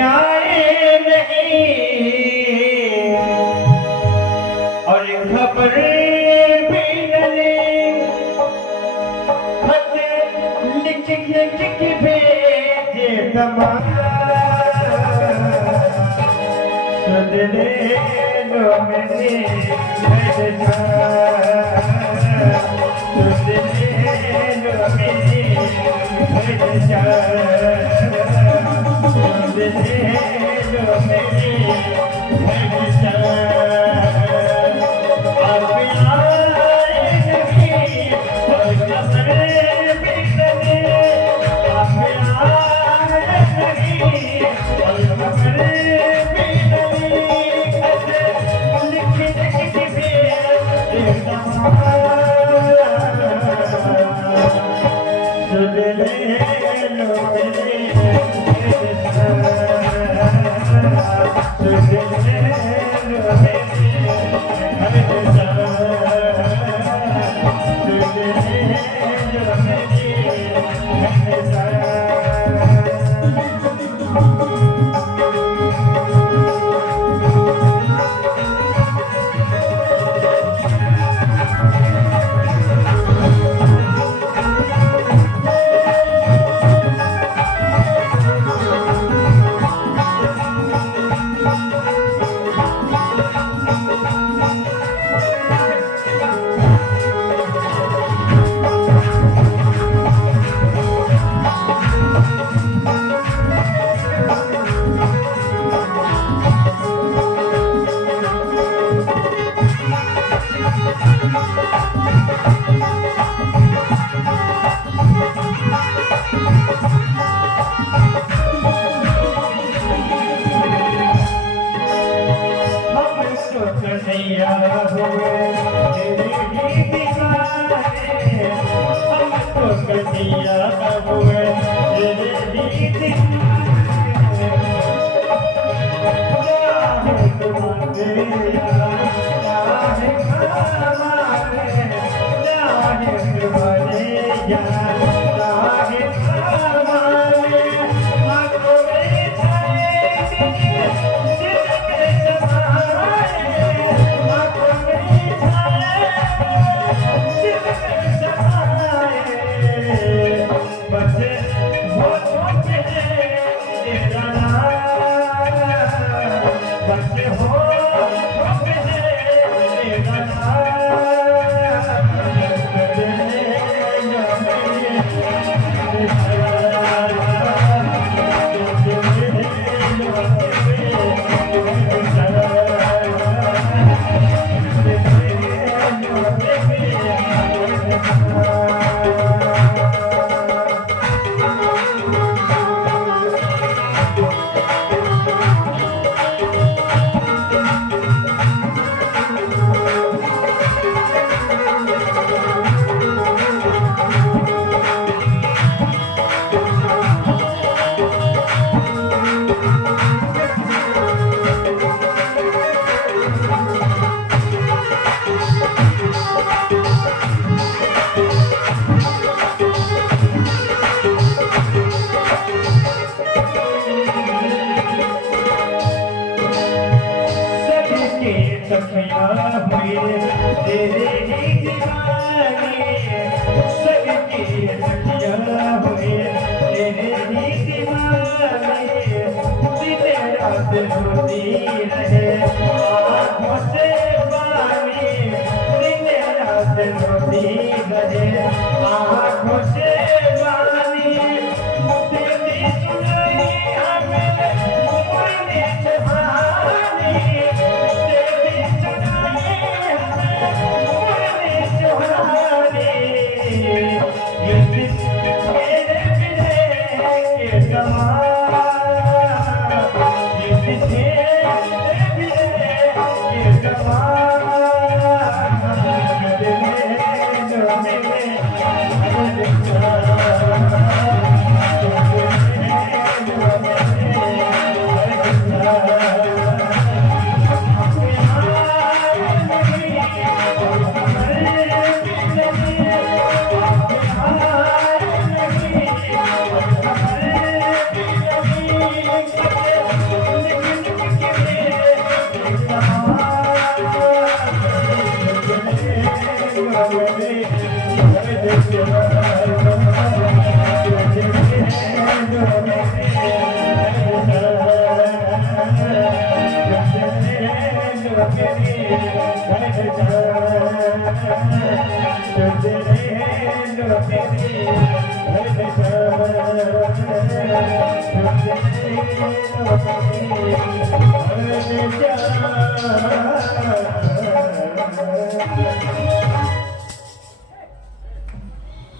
आए नहीं और खबर भी न ले, खत लिख के भेजे तमाम सदने लो मैंने सदने लो मैंने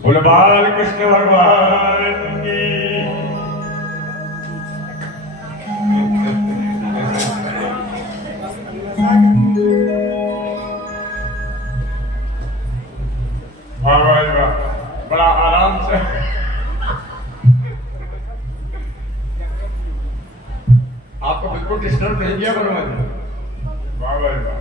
बोल बाल कृष्ण भगवान की। बड़ा आराम से आपको बिल्कुल डिस्टर्ब नहीं किया बनो। वाह भाई वाह।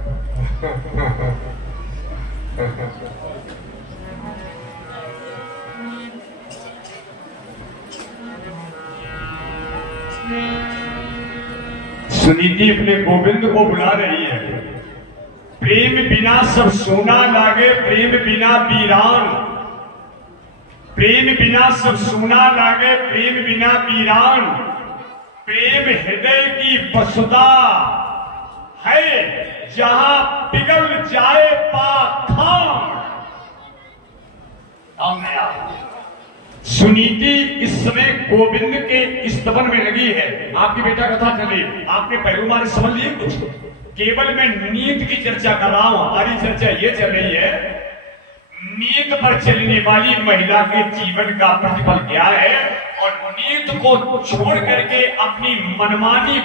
सुनीति अपने गोविंद को बुला रही है। प्रेम बिना सब सोना लागे, प्रेम बिना वीरान। प्रेम बिना सब सोना लागे, प्रेम बिना वीरान। प्रेम हृदय की वसुधा है, जहां पिघल जाए पाखान। सुनीति इस समय गोविंद के स्तवन में लगी है। आपकी बेटा कथा चली, आपने पहलू मारे समझ लिए कुछ। केवल मैं नींद की चर्चा कर रहा हूं। हमारी चर्चा ये चल रही है, नींद पर चलने वाली महिला के जीवन का प्रतिफल क्या है, और नींद को छोड़ करके अपनी मनमानी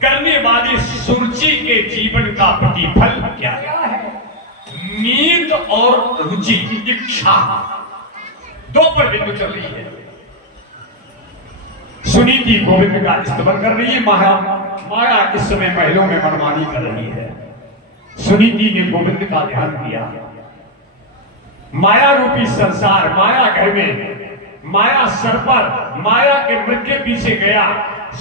करने वाली सुरुचि के जीवन का प्रतिफल क्या है। नींद और रुचि, इच्छा, दो पर बिंदु चल रही है। सुनीति गोविंद का स्तवन कर रही है। माया इस समय महलों में मनमानी कर रही है। सुनीति ने गोविंद का ध्यान किया। माया रूपी संसार, माया घर में, माया सर पर, माया के मृग के पीछे गया।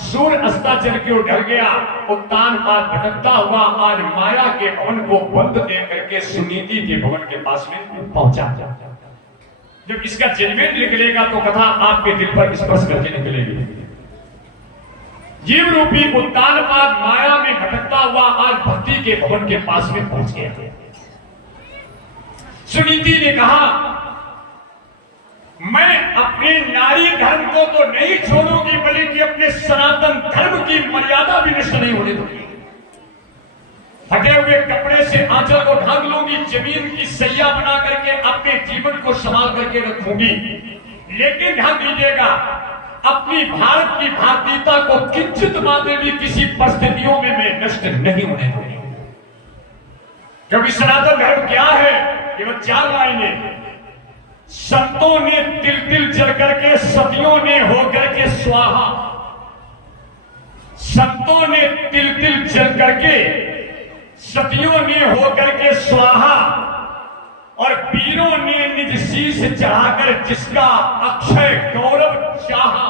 सूर्य अस्ताचल की ओर ढल गया। उत्तान पाद भटकता हुआ आज माया के भवन को बंद देख करके सुनीति के भवन के पास में पहुंचा। जब इसका जजमेंट निकलेगा तो कथा आपके दिल पर स्पर्श करके निकलेगी। जीव रूपी उत्तान पाद माया में भटकता हुआ आज भक्ति के भवन के पास में पहुंच गया। सुनीति ने कहा, मैं अपने नारी धर्म को तो नहीं छोड़ूंगी, बल्कि अपने सनातन धर्म की मर्यादा भी नष्ट नहीं होने दूंगी। फटे हुए कपड़े से आंचल को ढांक लूंगी, जमीन की सैया बना करके अपने जीवन को संभाल करके रखूंगी। लेकिन ध्यान दीजिएगा, अपनी भारत की भारतीयता को किंचित मात्रा भी किसी परिस्थितियों में मैं नष्ट नहीं होने दूंगी। क्योंकि सनातन धर्म क्या है, केवल 4 लाइनें। संतों ने तिल तिल जल करके, सतियों ने होकर के स्वाहा। संतों ने तिल तिल जल करके, सतियों ने होकर के स्वाहा, और वीरों ने निज शीश चढ़ाकर जिसका अक्षय गौरव चाहा।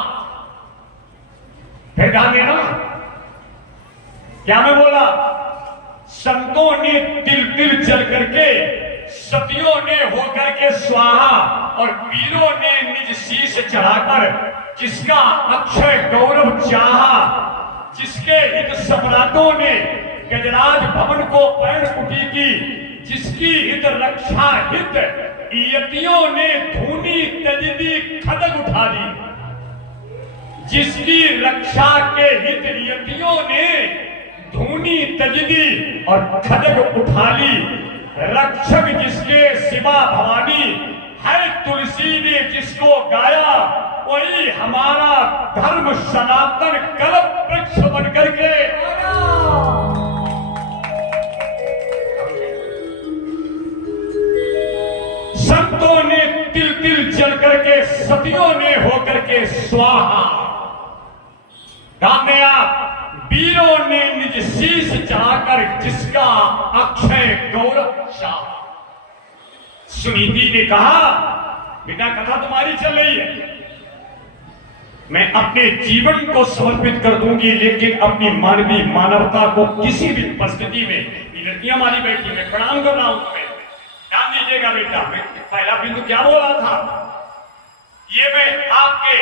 फिर ध्यान देना, क्या मैं बोला? संतों ने तिल तिल जल करके, सतियों ने होकर के स्वाहा, और वीरों ने निज शीश चढ़ाकर जिसका अक्षय गौरव चाहा। जिसके हित सम्राटों ने गजराज भवन को पैर कुटी की, जिसकी हित रक्षा हित यतियों ने धूनी तजदी खदग उठा दी। जिसकी रक्षा के हित यतियों ने धूनी तजदी और खदग उठा ली। रक्षक जिसके सिवा भवानी है, तुलसी ने जिसको गाया, वही हमारा धर्म सनातन कल्प वृक्ष बन करके। संतों ने तिल तिल जल करके, सतियों ने होकर के स्वाहा। गाने आप, वीरों ने निज शीश चढ़ाकर जिसका अक्षय गौरव चाहा। सुनीति ने कहा, बेटा कथा तुम्हारी चल रही है, मैं अपने जीवन को समर्पित कर दूंगी, लेकिन अपनी मानवीय मानवता को किसी भी परिस्थिति में। लड़कियां हमारी बैठी, मैं प्रणाम कर रहा हूं तुम्हें, ध्यान दीजिएगा बेटा। मैं पहला बिंदु क्या बोल रहा था, ये मैं आपके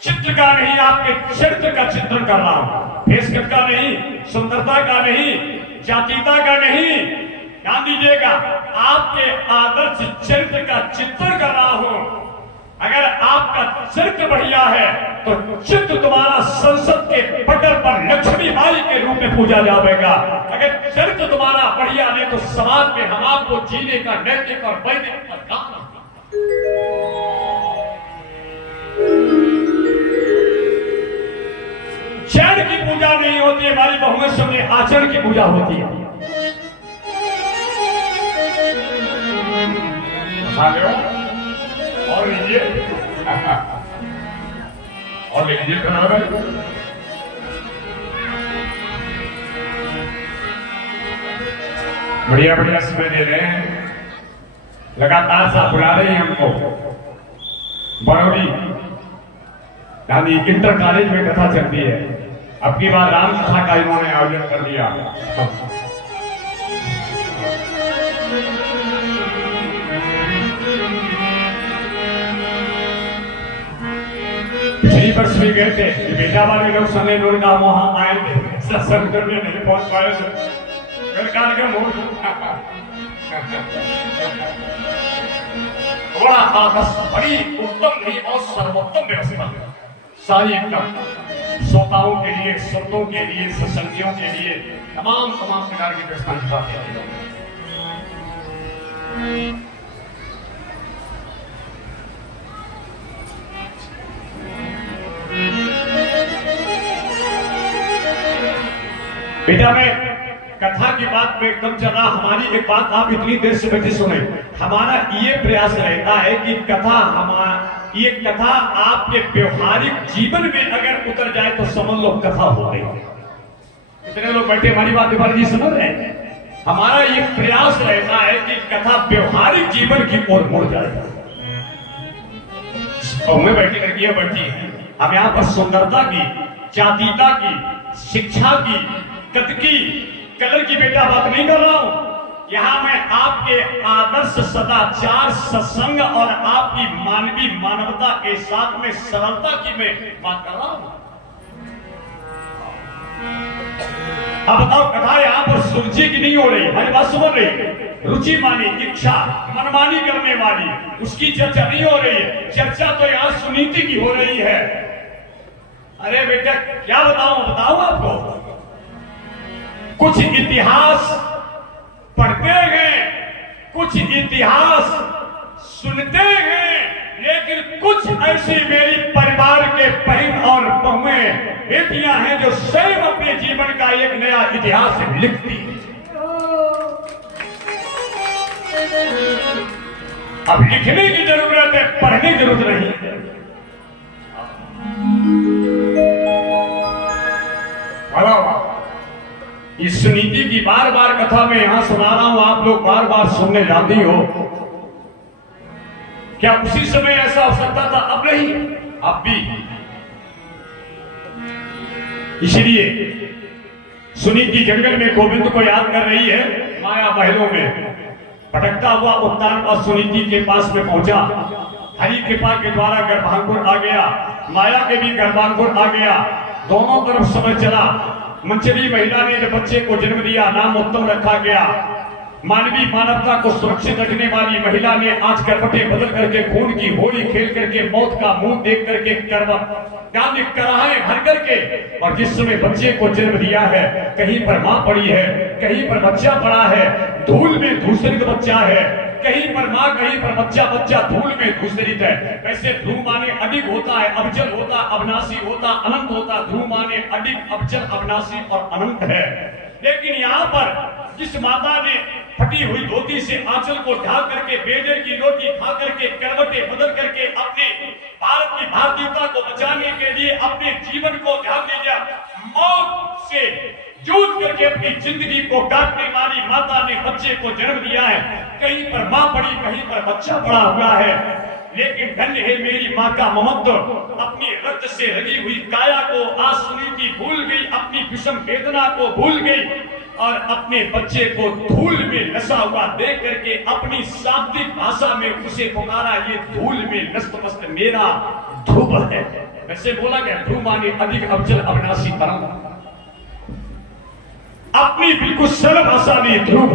चित्र का नहीं, आपके चरित्र का चित्रण कर रहा हूं। फेसकट का नहीं, सुंदरता का नहीं, जातीयता का नहीं। ध्यान दीजिएगा, आपके आदर्श चरित्र का चित्रण कर रहा हूं। अगर आपका चरित्र बढ़िया है तो चित्त तुम्हारा संसद के पूजा जाएगा। अगर चरित्र तुम्हारा बढ़िया नहीं तो समाज में हम आपको जीने का नैतिक और वैदिक अधिकार नहीं। चैन की पूजा नहीं होती, हमारी बहुमत समय आचरण की पूजा होती है। और लीजिए और लीजिए बढ़िया बढ़िया समय दे रहे हैं, लगातार साथ बुला रहे हैं हमको। बरौनी यानी इंटर कॉलेज में कथा चलती है, अब की बार राम कथा का इन्होंने आयोजन कर दिया। पिछली वर्ष भी गए थे, बेटा वाले लोग समय लोग का वहां आए थे, सत्संग करने नहीं पहुंच पाए सरकार के मूड बड़ा आदर्श, बड़ी उत्तम नहीं और सर्वोत्तम व्यवस्था सारी एकदम श्रोताओं के लिए, श्रोतों के लिए, सत्संगियों के लिए तमाम प्रकार की व्यवस्था है। बेटा मैं कथा की बात में कम चला, हमारी एक बात आप इतनी देर से बैठे सुने। हमारा ये प्रयास रहता है कि ये कथा आपके व्यवहारिक जीवन में अगर उतर जाए तो समझ लो कथा हो गई। इतने लोग बैठे हमारी बात जी समझ रहे हैं। हमारा ये प्रयास रहता है कि कथा व्यवहारिक जीवन की ओर मुड़ जाए। में बैठी लड़कियां बैठी हैं, हम यहाँ पर सुंदरता की, जातीयता की, शिक्षा की, कद की, कलर की बेटा बात नहीं कर रहा हूं। यहां मैं आपके आदर्श, सदाचार, सत्संग और आपकी मानवीय मानवता के साथ में सरलता की मैं बात कर रहा हूं। अब बताओ कथा यहां पर सुरुचि की नहीं हो रही, हमारी बात सुन रही, रुचि मानी, इच्छा, मनमानी करने वाली, उसकी चर्चा नहीं हो रही है। चर्चा तो यहां सुनीति की हो रही है। अरे बेटा क्या बताऊं आपको, कुछ इतिहास पढ़ते हैं, कुछ इतिहास सुनते हैं, लेकिन कुछ ऐसी मेरी परिवार के बहन और बहुएं बेटियां हैं जो स्वयं अपने जीवन का एक नया इतिहास लिखती हैं। अब लिखने की जरूरत है, पढ़ने की जरूरत नहीं है। इस नीति की बार बार कथा में यहां सुना रहा हूं, आप लोग बार बार सुनने जाती हो। क्या उसी समय ऐसा हो सकता था? अब नहीं, अब भी। इसलिए सुनीति जंगल में गोविंद को याद कर रही है, माया महलों में भटकता हुआ उत्तान और सुनीति के पास में पहुंचा। हरि कृपा के द्वारा गर्भांकुर आ गया, माया के भी गर्भांकुर आ गया, दोनों तरफ समय चला। मंचरी महिला ने जब बच्चे को जन्म दिया, नाम उत्तम रखा गया। मानवीय मानवता को सुरक्षित रखने वाली महिला ने आज करवटे बदल करके, खून की होली खेल करके, मौत का मुंह देख करके, कराहे भर करके, और जिस समय बच्चे को जन्म दिया है, कहीं पर मां पड़ी है, कहीं पर बच्चा पड़ा है, धूल में धूसरित बच्चा है, कहीं पर मां, कहीं पर बच्चा, बच्चा धूल में धूसरित है। वैसे ध्रुव माने अधिक होता है, अबजल होता, अविनाशी होता, अनंत होता। ध्रुव माने अधिक, अबजल, अविनाशी और अनंत है। लेकिन यहाँ पर जिस माता ने फटी हुई धोती से आंचल को ढाक करके, बेजे की रोटी खा करके, करवटे बदल करके अपने भारत की भारतीयता को बचाने के लिए अपने जीवन को ध्यान दीजिए, मौत से जूझ करके अपनी जिंदगी को काटने वाली माता ने बच्चे को जन्म दिया है। कहीं पर मां पड़ी, कहीं पर बच्चा पड़ा हुआ है। लेकिन धन्य है मेरी मां का ममत्व, अपनी रक्त से लगी हुई काया को आज सुनीति भूल गई, अपनी विषम वेदना को भूल गई और अपने बच्चे को धूल में लसा हुआ देख करके अपनी शाब्दिक भाषा में उसे पुकारा, ये धूल में नस्त मस्त मेरा ध्रुव है। वैसे बोला गया ध्रुव माने अधिक, अबजल, अविनाशी, परम। अपनी बिल्कुल सरल भाषा में ध्रुव,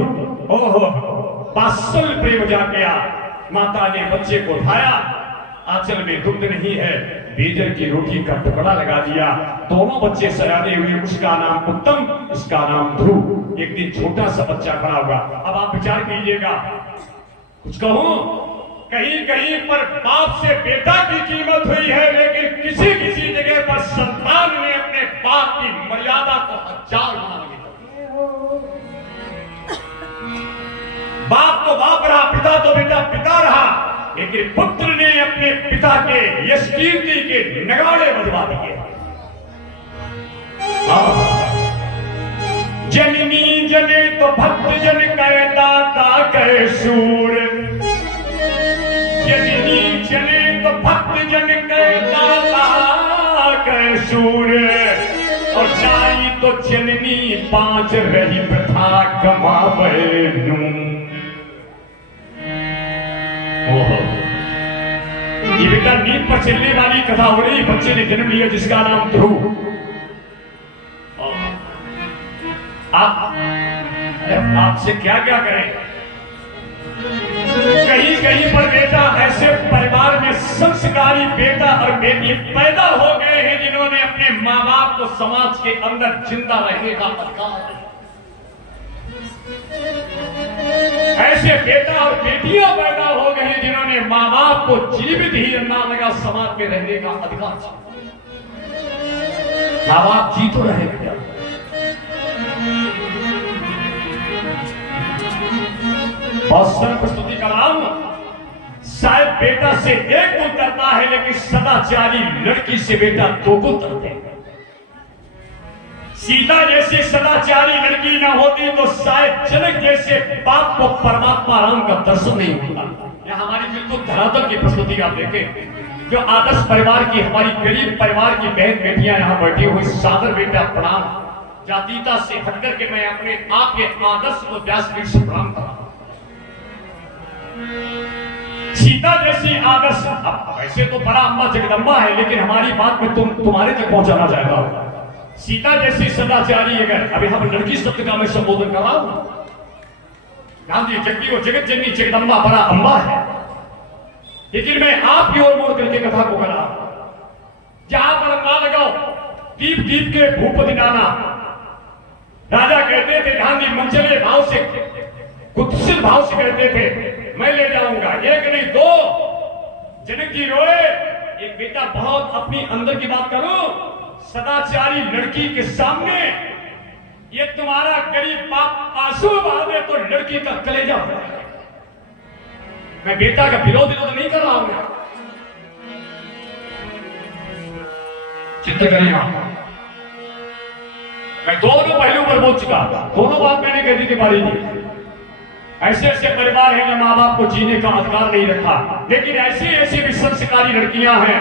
ओहो वात्सल्य प्रेम जा गया। माता ने बच्चे को उठाया आंचल में दुग्ध नहीं है, बेजर की रोटी का टुकड़ा लगा दिया। दोनों बच्चे सयाने हुए, उसका नाम उत्तम, इसका नाम ध्रुव। एक दिन छोटा सा बच्चा खड़ा हुआ। अब आप विचार कीजिएगा, कुछ कहूं, कहीं कहीं पर बाप से बेटा की कीमत हुई है, लेकिन किसी किसी जगह पर संतान ने अपने बाप की मर्यादा को 1000 गुना लगी। बाप तो बाप रहा, पिता तो बेटा पिता रहा, लेकिन पुत्र ने अपने पिता के यश कीर्ति के नगाड़े बजवा दिए। जननी जने तो भक्त जन कहे दाता कहे सूर, जननी जने तो भक्त जन कहे दाता कहे सूर, और नाई तो जननी 5 रही प्रथा कमावे नूं। ये बेटा नींद पर चलने वाली कथा हो रही। बच्चे ने जन्म लिया जिसका नाम ध्रुव। आपसे क्या क्या करें, कहीं कहीं पर बेटा ऐसे परिवार में संस्कारी बेटा और बेटी पैदा हो गए हैं जिन्होंने अपने माँ बाप को समाज के अंदर जिंदा रहने का अधिकार। ऐसे बेटा और बेटियां पैदा हो गए हैं जिन्होंने माँ बाप को जीवित ही ना लगा समाज में रहने का अधिकार। माँ बाप जी तो रहे क्या, बहुत सरल प्रस्तुति का नाम। शायद बेटा से 1 गुण करता है, लेकिन सदाचारी लड़की से बेटा 2 गुण करते हैं। सीता जैसी सदाचारी लड़की ना होती तो शायद जनक जैसे बाप को परमात्मा राम का दर्शन नहीं होता। यह हमारी बिल्कुल धरातल की प्रस्तुति आप देखें। जो आदर्श परिवार की, हमारी गरीब परिवार की बहन बेटियां यहाँ बैठी हुई, सादर बेटा प्रणाम। जातीयता से हटकर के मैं अपने आप के आदर्श को व्यासपीठ से प्रणाम करता हूं। सीता जैसी आदर्श, वैसे तो बड़ा अम्मा जगदम्बा है, लेकिन हमारी बात में तुम्हारे तक पहुंचाना चाहता हूं। सीता जैसी सदाचारी, अगर अभी हम लड़की शब्द का मैं संबोधन कर रहा हूं, गांधी जगती वो जगत जननी जगदम्बा बड़ा अम्बा है, लेकिन मैं आपकी ओर मोड़ करके कथा को करा। जहां पर अम्बा लगाओ, दीप दीप के भूपति नाना राजा कहते थे, गांधी मंचले भाव से, कुत्सित भाव से कहते थे, मैं ले जाऊंगा। 1 नहीं 2। जनक जी रोए, एक बेटा बहुत अपनी अंदर की बात करो, सदाचारी लड़की के सामने ये तुम्हारा गरीब बाप आंसू बहा दे तो लड़की का कलेजा हो जाएगा। मैं बेटा का विरोध नहीं कर रहा हूं, चिंता करिए। मैं दोनों पहलू पर बोल चुका, दोनों बात मैंने कह दी थी बारी जी। ऐसे ऐसे परिवार हैं जो माँ बाप को जीने का अधिकार नहीं रखा, लेकिन ऐसी ऐसी भी संस्कारी लड़कियां हैं।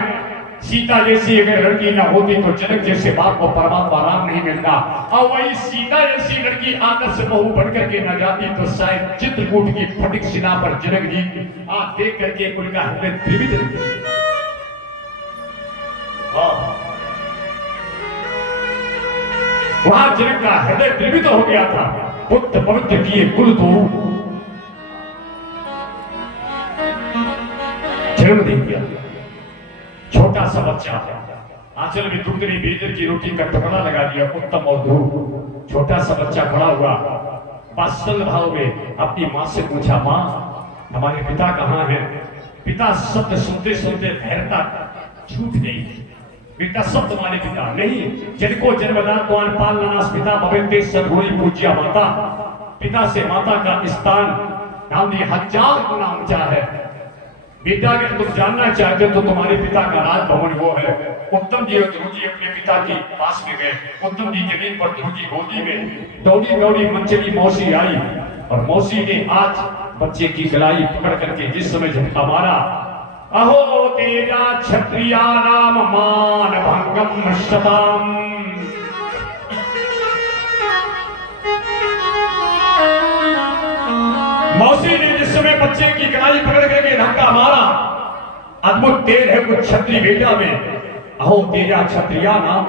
सीता जैसी अगर लड़की ना होती तो जनक जैसे बाप को परमात्मा राम नहीं मिलता, और वही सीता जैसी लड़की आदर्श बहू बनकर के न जाती तो शायद चित्रकूट की फटिक शिला पर जनक जी आंख देख करके उनका हृदय द्रवित। वहां जनक का हृदय द्रवित हो गया था। पुत्र पवित्र किए कुल तो जन्म दे दिया। छोटा सा बच्चा, आंचल में दुग्ध नहीं, बेजर की रोटी का टुकड़ा लगा दिया। उत्तम और ध्रुव, छोटा सा बच्चा खड़ा हुआ, वात्सल्य भाव में अपनी माँ से पूछा, माँ हमारे पिता कहाँ हैं? पिता शब्द सुनते सुनते धैर्यता छूट गई। बेटा सब तुम्हारे पिता नहीं, जिनको जन्मदान पाल नानास पिता भवेते सद्गुणी पूज्या माता। पिता से माता का स्थान गांधी 1000 गुना ऊंचा है। बेटा अगर तुम जानना चाहते हो तो तुम्हारे पिता का राज भवन वो है। उत्तम जी और ध्रुव जी अपने पिता के पास में गए। उत्तम जी जमीन पर, ध्रुव जी गोदी में। दौड़ी दौड़ी मंचली मौसी आई और मौसी ने आज बच्चे की गलाई पकड़ करके जिस समय झटका मारा, अहो तेजा क्षत्रिया नाम मान भंगम शताम। मौसी ने जिस समय बच्चे की गलाई पकड़ करके धक्का मारा, अद्भुत तेज है कुछ क्षत्रिय बेटा में। अहो तेजा क्षत्रिया नाम,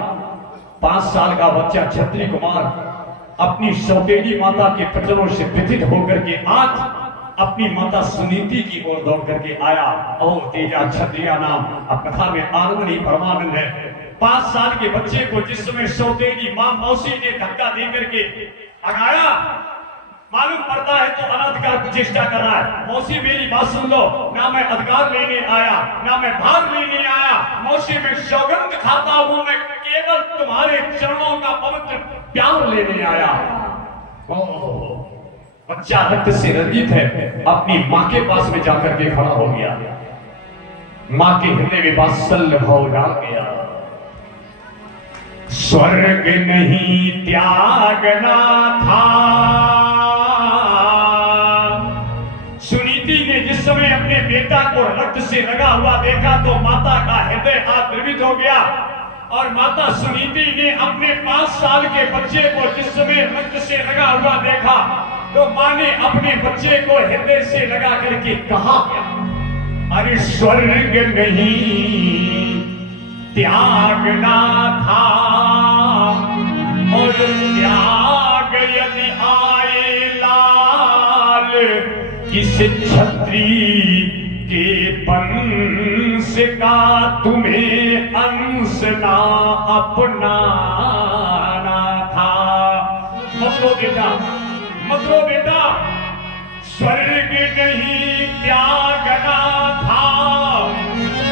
5 साल का बच्चा क्षत्रिय कुमार अपनी सौतेली माता के प्रचनों से व्यथित होकर के आज अपनी माता सुनीति की ओर दौड़ करके आया। और तेजा क्षत्रिया नाम, अब कथा में आनंद नहीं परमानंद है। 5 साल के बच्चे को जिस समय सौतेली मां मौसी ने धक्का दे करके भगाया, मालूम पड़ता है तो अनाधिकार की चेष्टा कर रहा है। मौसी मेरी बात सुन लो, ना मैं अधिकार लेने आया, ना मैं भाग लेने आया। मौसी मैं सौगंध खाता हूं, मैं केवल तुम्हारे चरणों का पवित्र प्यार लेने आया। बच्चा रक्त से रंजित है, अपनी माँ के पास में जाकर के खड़ा हो गया। माँ के हृदय में वात्सल्य भाव डाल गया। स्वर्ग नहीं त्यागना था। सुनीति ने जिस समय अपने बेटा को रक्त से रंगा हुआ देखा तो माता का हृदय आद्रवित हो गया। और माता सुनीति ने अपने 5 साल के बच्चे को जिस समय रक्त से रंगा हुआ देखा तो मां ने अपने बच्चे को हृदय से लगा करके कहा, अरे स्वर्ग नहीं त्यागना था, और त्याग यदि आए लाल, किस छत्री के पंस का तुम्हें अंश ना अपनाना था। मतलब बेटा स्वर्ग नहीं त्यागना था,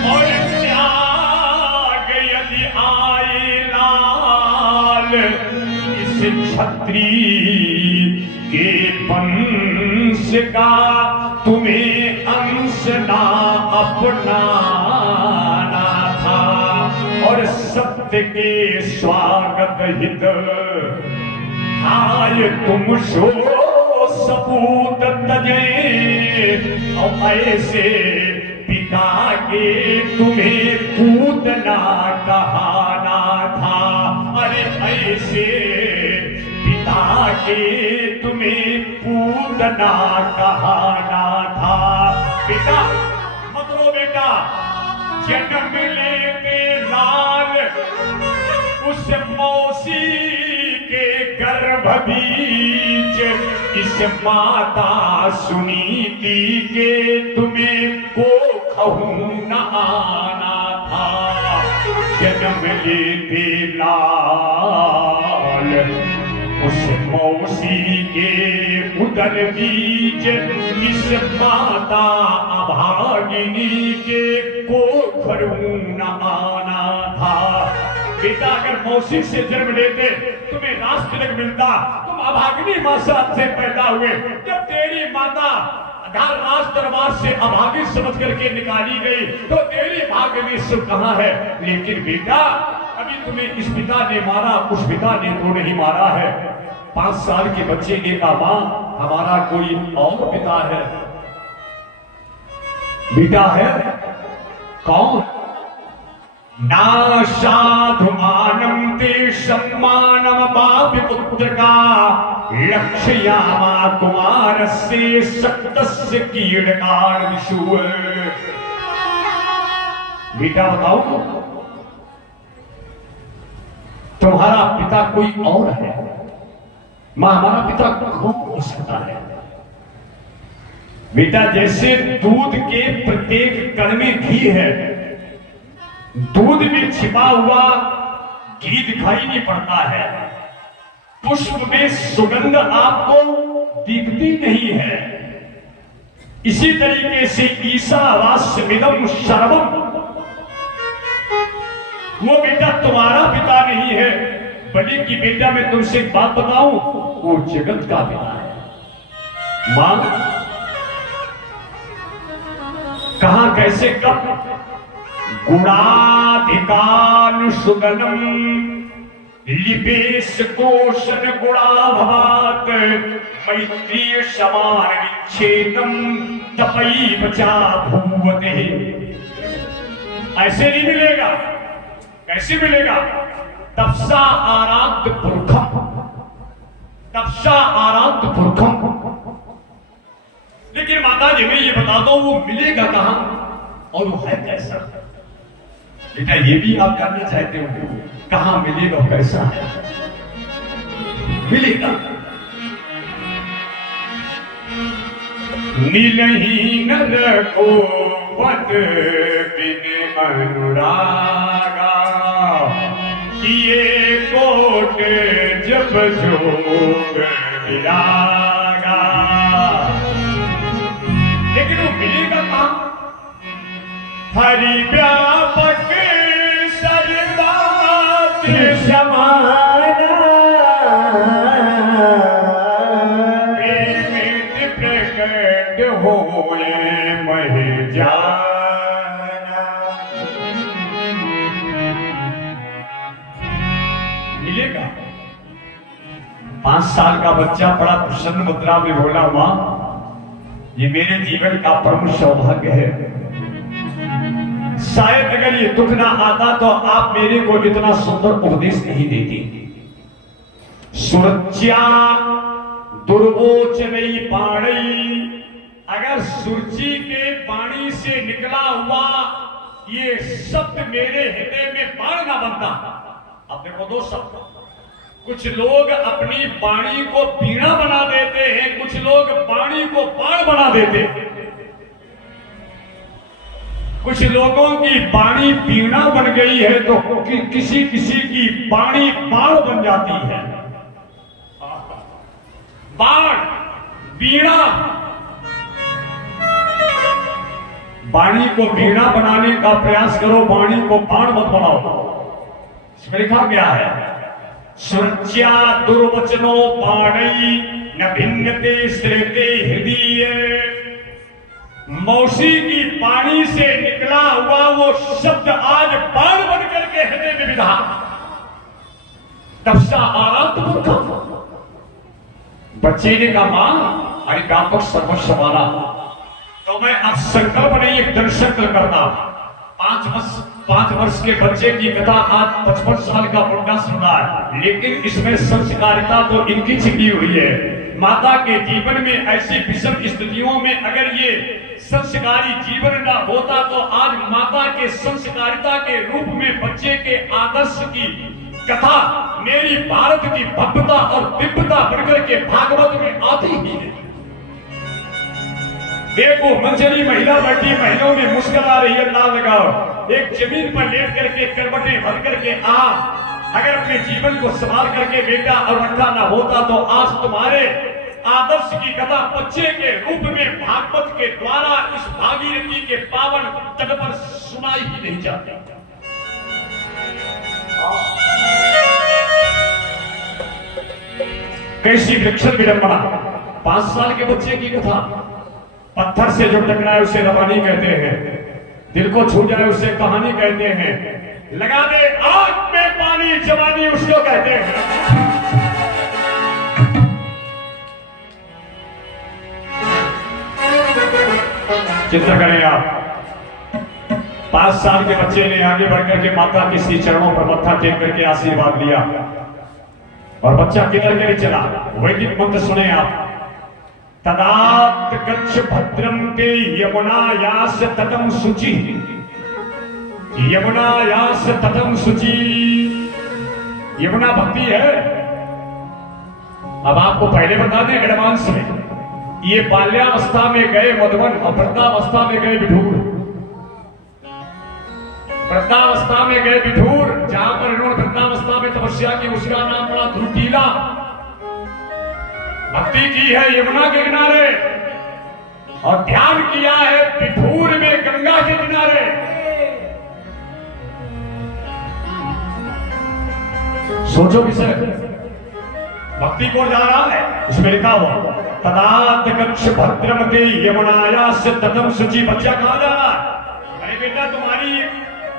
और त्याग यदि आए लाल, इस छत्री के पंस का तुम्हें अंश ना अपनाना था। और सत्य के स्वागत हित आय तुम सो सपूत तजे, और ऐसे पिता के तुम्हें पूतना कहाना था। अरे ऐसे पिता के तुम्हें पूतना कहाना था। बेटा मत रो बेटा, जन्म लेते लाल उस मौसी के गर्भ बीच, इस माता सुनीति के तुम्हें को कहूं न आना था। जन्म लेते लाल उस मौसी के उदर बीच, इस माता अभागिनी के को कहूं न आना था। बेटा अगर मौसी से जन्म लेते तुम्हें राज तिलक मिलता, तुम अभागिनी माता से पैदा हुए। जब तेरी माता राज दरबार से अभागी समझ करके निकाली गई तो तेरी भाग्य में सुख कहाँ है। लेकिन बेटा अभी तुम्हें इस पिता ने मारा, उस पिता ने तो नहीं मारा है। 5 साल के बच्चे ने कहा, मां हमारा कोई और पिता है। बेटा है कौन? ना साधुमानं ते सम्मानम पापि पुत्र का, लक्ष्यामा कुमारस्य सप्तस्य कीर्णकार विशुव। बेटा बताओ तुम्हारा पिता कोई और है? मां हमारा पिता कौन हो सकता है? बेटा जैसे दूध के प्रत्येक कण में घी है, दूध में छिपा हुआ घी दिखाई नहीं पड़ता है, पुष्प में सुगंध आपको दिखती नहीं है, इसी तरीके से ईशावास्यमिदं सर्वम्, वो बेटा तुम्हारा पिता नहीं है, बल्कि बेटा मैं तुमसे एक बात बताऊं, वो जगत का पिता है। मां कहां कैसे कब गुणाधिकानुसुगनम लिपेश कोशन गुणाभात मैत्रीय समान विच्छेदम तपई बचा भूवते। ऐसे नहीं मिलेगा। कैसे मिलेगा? तपसा आराध्य पुरखम, तपसा आराध्य पुरखम। लेकिन माता जी मैं ये बता दो वो मिलेगा कहां और वो है कैसा? बेटा ये भी आप जानना चाहते हो कहां मिलेगा और कैसा है? मिलेगा नीलहीन रखो पद बिन अनुरागा, किए कोट जब जोग मिलागा। लेकिन वो मिलेगा कहां? हरि व्यापक सर्वत्र समाना, प्रेमित प्रकट होए मह जाना। मिलेगा। 5 साल का बच्चा बड़ा प्रसन्न मुद्रा में बोला, मां ये मेरे जीवन का परम सौभाग्य है। शायद अगर ये दुख ना आता तो आप मेरे को इतना सुंदर उपदेश नहीं देती। सुरक्षा दुर्वोचनई बाणी, अगर सुरची के वाणी से निकला हुआ ये शब्द मेरे हृदय में बाण ना बनता। अब देखो 2 शब्द, कुछ लोग अपनी वाणी को पीड़ा बना देते हैं, कुछ लोग वाणी को बाण बना देते हैं। कुछ लोगों की वाणी पीड़ा बन गई है तो किसी किसी की वाणी बाण बन जाती है। बाण पीड़ा, वाणी को पीड़ा बनाने का प्रयास करो, वाणी को बाण मत बनाओ। इसमें लिखा गया है, सुरक्षा दुर्वचनो बाणी न भिन्नते श्रेते हृदय। मौसी की पानी से निकला हुआ वो शब्द आज बाण बन करके हृदय में विधा। तब सा आराम तो बच्चे ने कहा, मां हरि व्यापक सर्वस्व वाला। तो मैं अब संकल्प नहीं एक दृढ़ संकल्प करता। 5 वर्ष के बच्चे की कथा आज 55 साल का मुंडा सुना है, लेकिन इसमें संस्कारिता तो इनकी छिपी हुई है। माता के जीवन में ऐसी विषम स्थितियों में अगर ये संस्कारी जीवन न होता तो आज माता के संस्कारिता के रूप में बच्चे के आदर्श की कथा मेरी भारत की भव्यता और दिव्यता बनकर के भागवत में आती ही है। देखो मंजरी महिला बैठी, महिलाओं में मुश्किल आ रही है, नाम लगाओ। एक जमीन पर लेट करके करवटें भर करके अगर अपने जीवन को संभाल करके बेटा और रखा ना होता तो आज तुम्हारे आदर्श की कथा बच्चे के रूप में भागवत के द्वारा इस भागीरथी के पावन तट पर सुनाई ही नहीं जाती। कैसी विलक्षण विडंबना। 5 साल के बच्चे की कथा। पत्थर से जो टकराए उसे रवानी कहते हैं, दिल को छू जाए उसे कहानी कहते हैं, लगा दे आग में पानी जवानी उसको कहते हैं। चिंता करें आप। 5 साल के बच्चे ने आगे बढ़कर के माता के श्री चरणों पर मत्था टेक करके आशीर्वाद लिया और बच्चा किधर के लिए चला। वैदिक मंत्र सुने आप। तदात गच्छ भद्रम ते यमुनायास तटम शुचि, यमुनायास तटम शुचि। यमुना भक्ति है। अब आपको पहले बता दें एडवांस में, ये बाल्यावस्था में गए मधुबन और वृद्धावस्था में गए विठूर। वृद्धावस्था में गए विठूर, जहां पर इन्होंने वृद्धावस्था में तपस्या की, उसका नाम पड़ा ध्रुटीला। भक्ति की है यमुना के किनारे और ध्यान किया है विठूर में गंगा के किनारे। सोचो विषय, भक्ति को जा रहा है। इसमें लिखा हुआ तदात गच्छ भद्रम ते यमुनायास तटम शुचि। बच्चा कहां जा रहा है? अरे बेटा तुम्हारी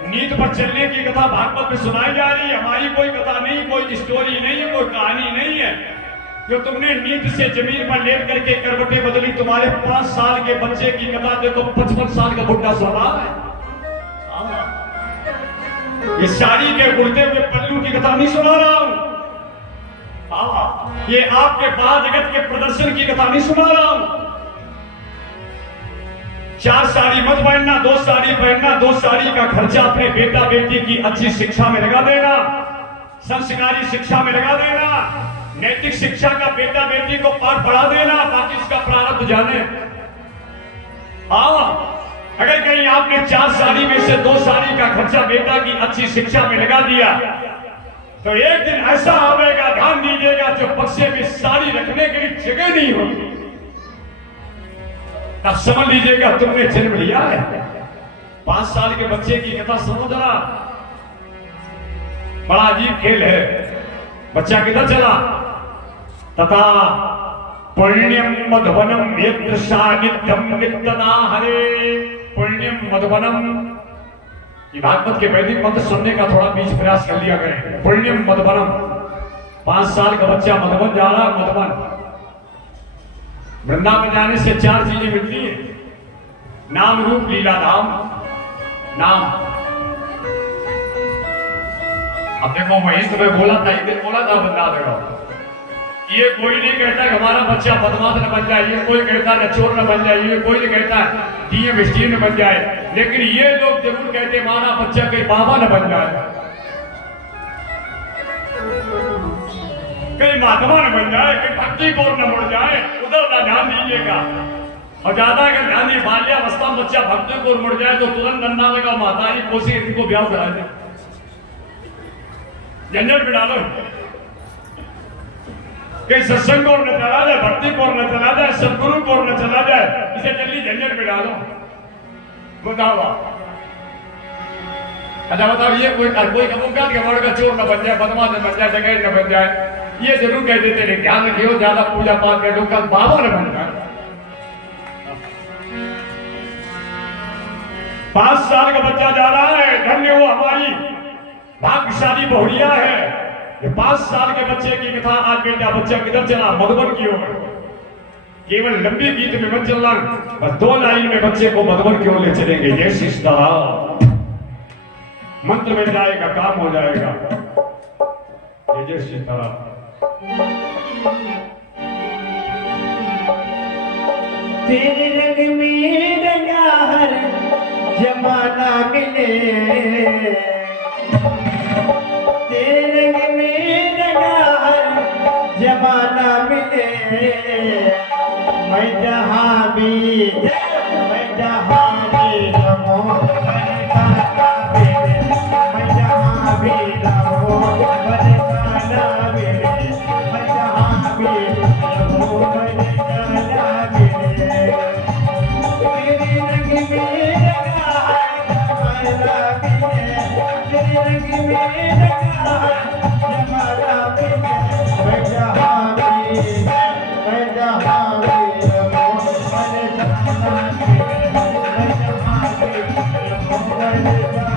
नींद पर चलने की कथा भागवत में सुनाई जा रही है। हमारी कोई कथा नहीं, कोई स्टोरी नहीं है, कोई कहानी नहीं है। जो तुमने नींद से जमीन पर लेट करके करवटें बदली, तुम्हारे 5 साल के बच्चे की कथा देखो 55 साल का बुढ़ा सुन रहा है। ये साड़ी के उड़ते हुए पल्लू की कथा नहीं सुना रहा हूं। ये आपके बाहर जगत के प्रदर्शन की कथा नहीं सुना रहा हूं। 4 साड़ी मत पहनना, 2 साड़ी पहनना। 2 साड़ी का खर्चा अपने बेटा बेटी की अच्छी शिक्षा में लगा देना, संस्कारी शिक्षा में लगा देना, नैतिक शिक्षा का बेटा बेटी को पाठ पढ़ा देना। बाकी इसका प्रारब्ध जाने। हाँ, अगर कहीं आपने 4 साड़ी में से 2 साड़ी का खर्चा बेटा की अच्छी शिक्षा में लगा दिया तो एक दिन ऐसा आवेगा, ध्यान दीजिएगा, जो बक्से में साड़ी रखने के लिए जगह नहीं होगी, तब समझ लीजिएगा तुमने जन्म लिया है। 5 साल के बच्चे की कथा सुनो जरा, बड़ा अजीब खेल है। बच्चा किधर चला? तथा पुण्यम मधुवनम यदृशा नित्यम नित्यना हरे। पुण्यम मधुवनम, ये भागवत के वैदिक मंत्र सुनने का थोड़ा बीच प्रयास कर लिया करें। पुण्यम मधुवनम, 5 साल का बच्चा मधुबन जा रहा है। मधुबन, वृंदावन जाने से 4 चीजें मिलती है, नाम रूप लीला धाम। नाम, अब देखो वही तुम्हें बोला था, एक दिन बोला था बता दे रहा, ये कोई नहीं कहता कि हमारा बच्चा बदमाश न बन जाए, ये कोई कहता न चोर न बन जाए, ये कोई नहीं कहता डीएम स्टीम न बन जाए, लेकिन ये लोग जरूर कहते हमारा बच्चा कहीं बाबा न बन जाए, कहीं महात्मा न बन जाए, कहीं भक्ति को न मुड़ जाए, उधर ना ध्यान दीजिएगा। और ज्यादा अगर ध्यान दिए बाल्यावस्था में बच्चा भक्ति को मुड़ जाए तो तुरंत धंधा लगा, माता ही कोशिश इनको ब्याह करा दे, झंझट में डालो, कहीं सत्संग को न चला जाए, भक्ति को न चला जाए, सदगुरु को न चला जाए, इसे जल्दी झंझट में डालो। बताओ, अच्छा बताओ, ये कोई कबूका हमारे का चोर न बन जाए, बदमाश न बन जाए, डकैत न बन जाए, ये जरूर कह देते हैं ध्यान रखियो, ज्यादा पूजा पाठ कर लो, कल बाबा न बन जाए। 5 साल का बच्चा जा रहा है, धन्य वो हमारी भाग्यशाली बहुरिया है। ये 5 साल के बच्चे की कथा आज बेटा बच्चा किधर चला? मधुबन की ओर। केवल लंबी गीत में मत चलना, बस 2 लाइन में बच्चे को मधुबन की ओर ले चलेंगे। जय सीताराम, मंत्र मिल जाएगा, काम हो जाएगा। जय सीताराम। तेरे रंग में रंगा हर जमाना मिले, तेरे रंग में रंगा हर जमाना मिले, मैं जहाँ भी मैं जहाँ भी रहूं बरसाना मिले, मैं जहाँ भी रहूं बरसाना मिले, मैं जहाँ भी रहूं बरसाना मिले। तेरे रंग में रंगा है जमाना मिले, तेरे रंग में रंगा है जमाना मिले, मैं जहाँ भी रहूं बरसाना मिले, मैं जहाँ भी रहूं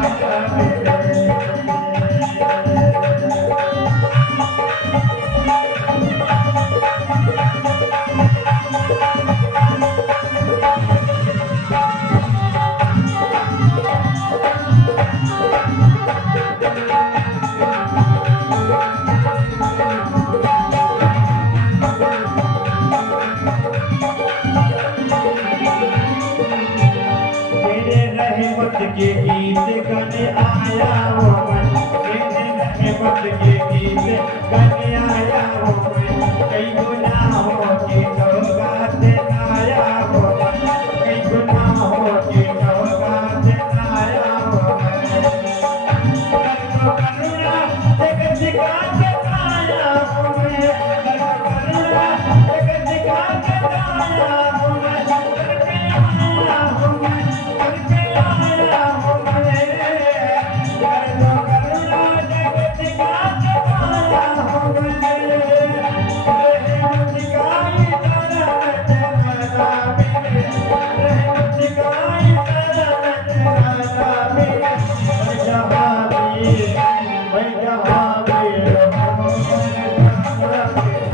बरसाना मिले। के गीत गाने आया वो मैं, तेरे रहमत के गीत गाने आया वो मैं, कई गुनाहों की सौगात आया वो मैं, कई गुनाहों की सौगात आया वो मैं, करुणा जगत सिखा आया वो मैं, करुणा जगत सिखा आया वो मैं, करके आया वो मैं, करके आया वो मैं, करुणा जगत सिखा आया वो मैं, रहमत सिखाई तारा जमाना मिले, रहमत सिखाई तारा जमाना मिले, मैं जहाँ भी रहूं बरसाना मिले।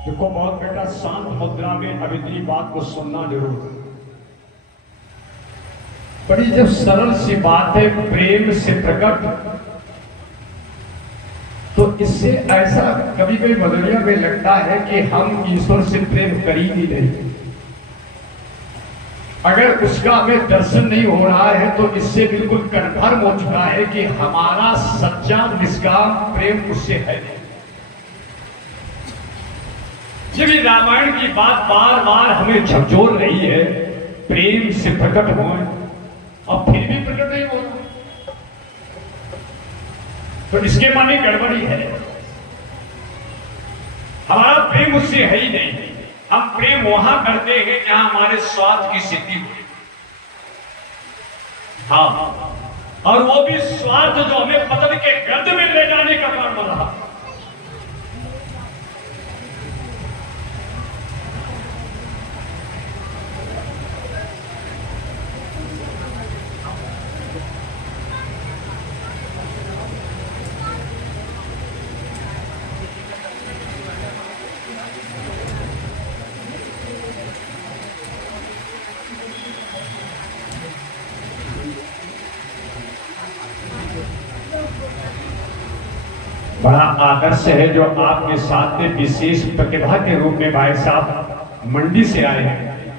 देखो बहुत बेटा, शांत मुद्रा में अब इतनी बात को सुनना जरूर है। बड़ी जब सरल सी बात है, प्रेम से प्रकट, तो इससे ऐसा कभी कभी बदलिया में लगता है कि हम ईश्वर से प्रेम कर ही नहीं। अगर उसका हमें दर्शन नहीं हो रहा है तो इससे बिल्कुल कन्फर्म हो चुका है कि हमारा सच्चा निष्काम प्रेम उससे है नहीं। जब ये रामायण की बात बार बार हमें झकझोर रही है, प्रेम से प्रकट हो, और फिर भी प्रकट नहीं हो रहा, तो इसके माने गड़बड़ी है। हमारा प्रेम उससे है ही नहीं। हम प्रेम वहां करते हैं जहां हमारे स्वार्थ की सिद्धि हो। हाँ, और वो भी स्वार्थ जो हमें पतन के गर्द में ले जाने का कारण बन रहा। बड़ा आदर्श है जो आपके साथ में विशेष प्रतिभा के रूप में भाई साहब मंडी से आए हैं।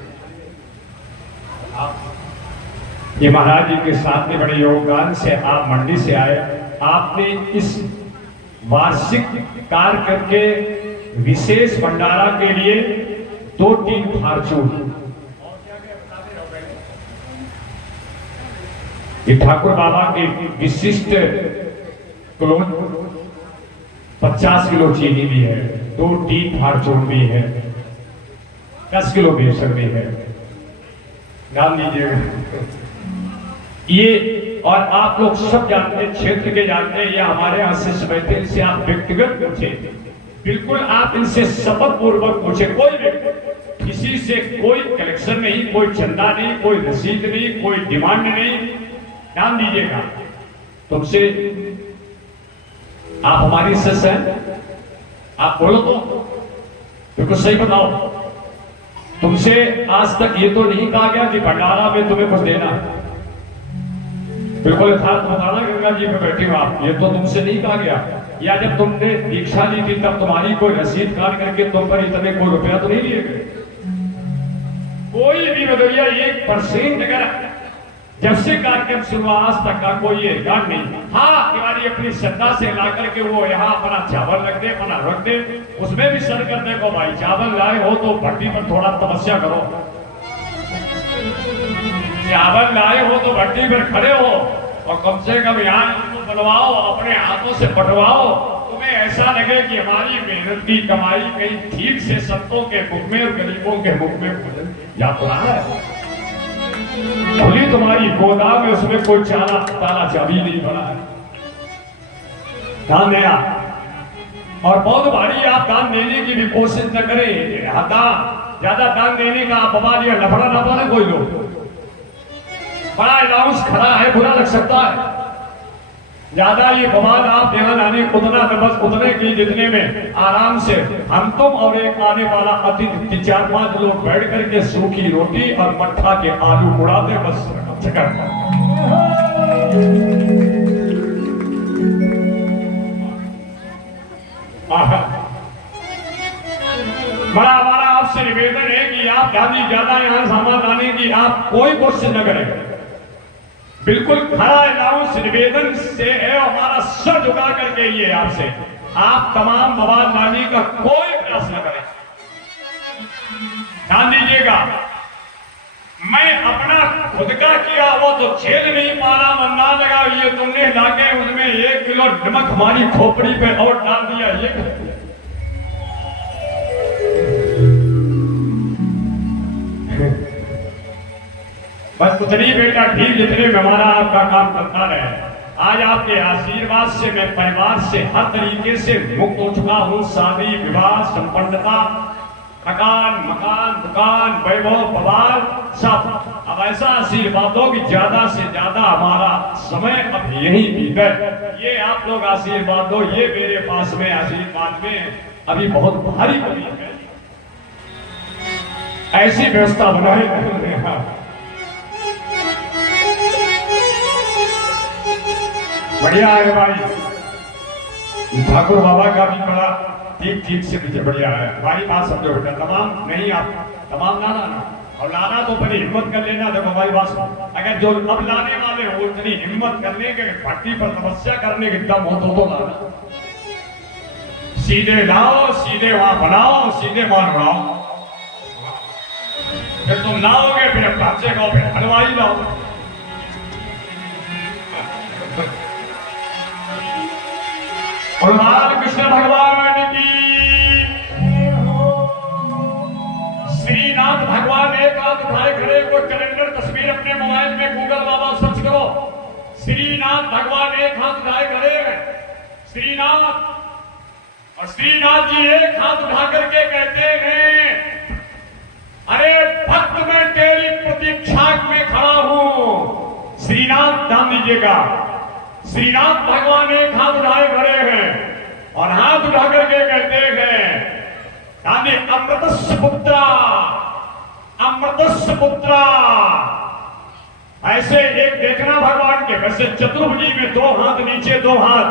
ये महाराज जी के साथ में बड़े योगदान से आप मंडी से आए। आपने इस वार्षिक कार्य करके विशेष भंडारा के लिए 2 टीम फार्चून, ये ठाकुर बाबा के विशिष्ट क्लोज 50 किलो चीनी भी है, 2 टीम फार्चून भी है, 10 किलो बेसन भी है, डाल लीजिएगा। ये और आप लोग सब जानते हैं, क्षेत्र के जानते हैं, या हमारे यहां से बैठे, इनसे आप व्यक्तिगत पूछे, बिल्कुल आप इनसे शपथ पूर्वक पूछे। कोई व्यक्ति, किसी से कोई कलेक्शन नहीं, कोई चंदा नहीं, कोई रसीद नहीं, कोई डिमांड नहीं। ध्यान दीजिएगा, तुमसे आप हमारी सस हैं, आप बोलो तो बिल्कुल सही बताओ। तुमसे आज तक ये तो नहीं कहा गया कि भंडारा में तुम्हें कुछ देना, बिल्कुल यथार्थ बताना। गंगा जी में बैठी हो आप, ये तो तुमसे नहीं कहा गया। या जब तुमने दीक्षा ली थी तब तुम्हारी कोई रसीद कार्ड करके तुम पर इतने कोई रुपया तो नहीं लिए गए। कोई भी बदलिया 1% अगर जब से कार्यक्रम शुरू आज तक का कोई ये रिकॉर्ड नहीं। हाँ, तिवारी अपनी श्रद्धा से ला करके वो यहाँ अपना चावल रख दे, अपना रख दे, उसमें भी सर करने को भाई चावल लाए हो तो भट्टी पर थोड़ा तपस्या करो। चावल लाए हो तो भट्टी पर खड़े हो और कम से कम यहाँ इनको बनवाओ, अपने हाथों से बंटवाओ। तुम्हें ऐसा लगे कि हमारी मेहनत की कमाई कहीं ठीक से संतों के मुख में और गरीबों के मुख में जा तो रहा है। खुली तुम्हारी गोदाम में, उसमें कोई ताला चाबी नहीं बना है। दान देना, और बहुत भारी आप दान देने की भी कोशिश न करें। ज्यादा दान देने का आप बवा लिया, लफड़ा ना पाले कोई लोग। बड़ा अनाउंस खड़ा है, बुरा लग सकता है। ज्यादा ये बवाल आप ध्यान आने उतना बस उतने की जितने में आराम से हम तुम और एक आने वाला अतिथि 4-5 लोग बैठ करके सूखी रोटी और मट्ठा के आलू उड़ाते बस चकर। बड़ा हमारा आपसे निवेदन है कि आप ज्यादा यहाँ सामान लाने की आप कोई कोशिश न करें। बिल्कुल खड़ा अनाउंस निवेदन से है, हमारा सर झुका करके ये आपसे, आप तमाम बवाल लाने का कोई प्रयास न करें। ध्यान दीजिएगा, मैं अपना खुद का किया वो तो झेल नहीं पा रहा, मन ना लगा। ये तुमने लाके उसमें 1 किलो नमक हमारी खोपड़ी पे और डाल दिया। ये बस उतनी बेटा ठीक जितने में हमारा आपका काम करता रहे। आज आपके आशीर्वाद से मैं परिवार से हर तरीके से मुक्त हो चुका हूँ। शादी विवाह संपन्नता, मकान मकान दुकान वैभव बवाल सब। अब ऐसा आशीर्वाद दो कि ज्यादा से ज्यादा हमारा समय अब यही बीते। ये आप लोग आशीर्वाद दो, ये मेरे पास में आशीर्वाद में अभी बहुत भारी कमी है। ऐसी व्यवस्था बनाए। बढ़िया है भाई, ठाकुर बाबा का भी बड़ा ठीक ठीक से मुझे बढ़िया है। हमारी बात समझो बेटा, तमाम नहीं आप तमाम ना लाना, और लाना तो बड़ी हिम्मत कर लेना। देखो हमारी बात सुनो, अगर जो अब लाने वाले हो इतनी हिम्मत करने के, भक्ति पर तपस्या करने के दम हो तो लाना। सीधे लाओ, सीधे वहां बनाओ, सीधे मान बनाओ। फिर तुम लाओगे, फिर बच्चे को फिर हलवाई लाओ। भगवान कृष्ण भगवान की, श्रीनाथ भगवान एक हाथ उठाए खड़े, को कैलेंडर तस्वीर अपने मोबाइल में गूगल बाबा सर्च करो। श्रीनाथ भगवान एक हाथ उठाए खड़े हैं, श्रीनाथ। और श्रीनाथ जी एक हाथ उठा करके कहते हैं, अरे भक्त मैं तेरी प्रतीक्षा में खड़ा हूं। श्रीनाथ ध्यान दीजिएगा, श्रीनाथ भगवान एक हाथ उठाए खड़े हैं और हाथ उठा करके कहते हैं, अमृतस्य पुत्रा, अमृतस्य पुत्रा। ऐसे एक देखना भगवान के, वैसे चतुर्भुजी में दो हाथ नीचे दो हाथ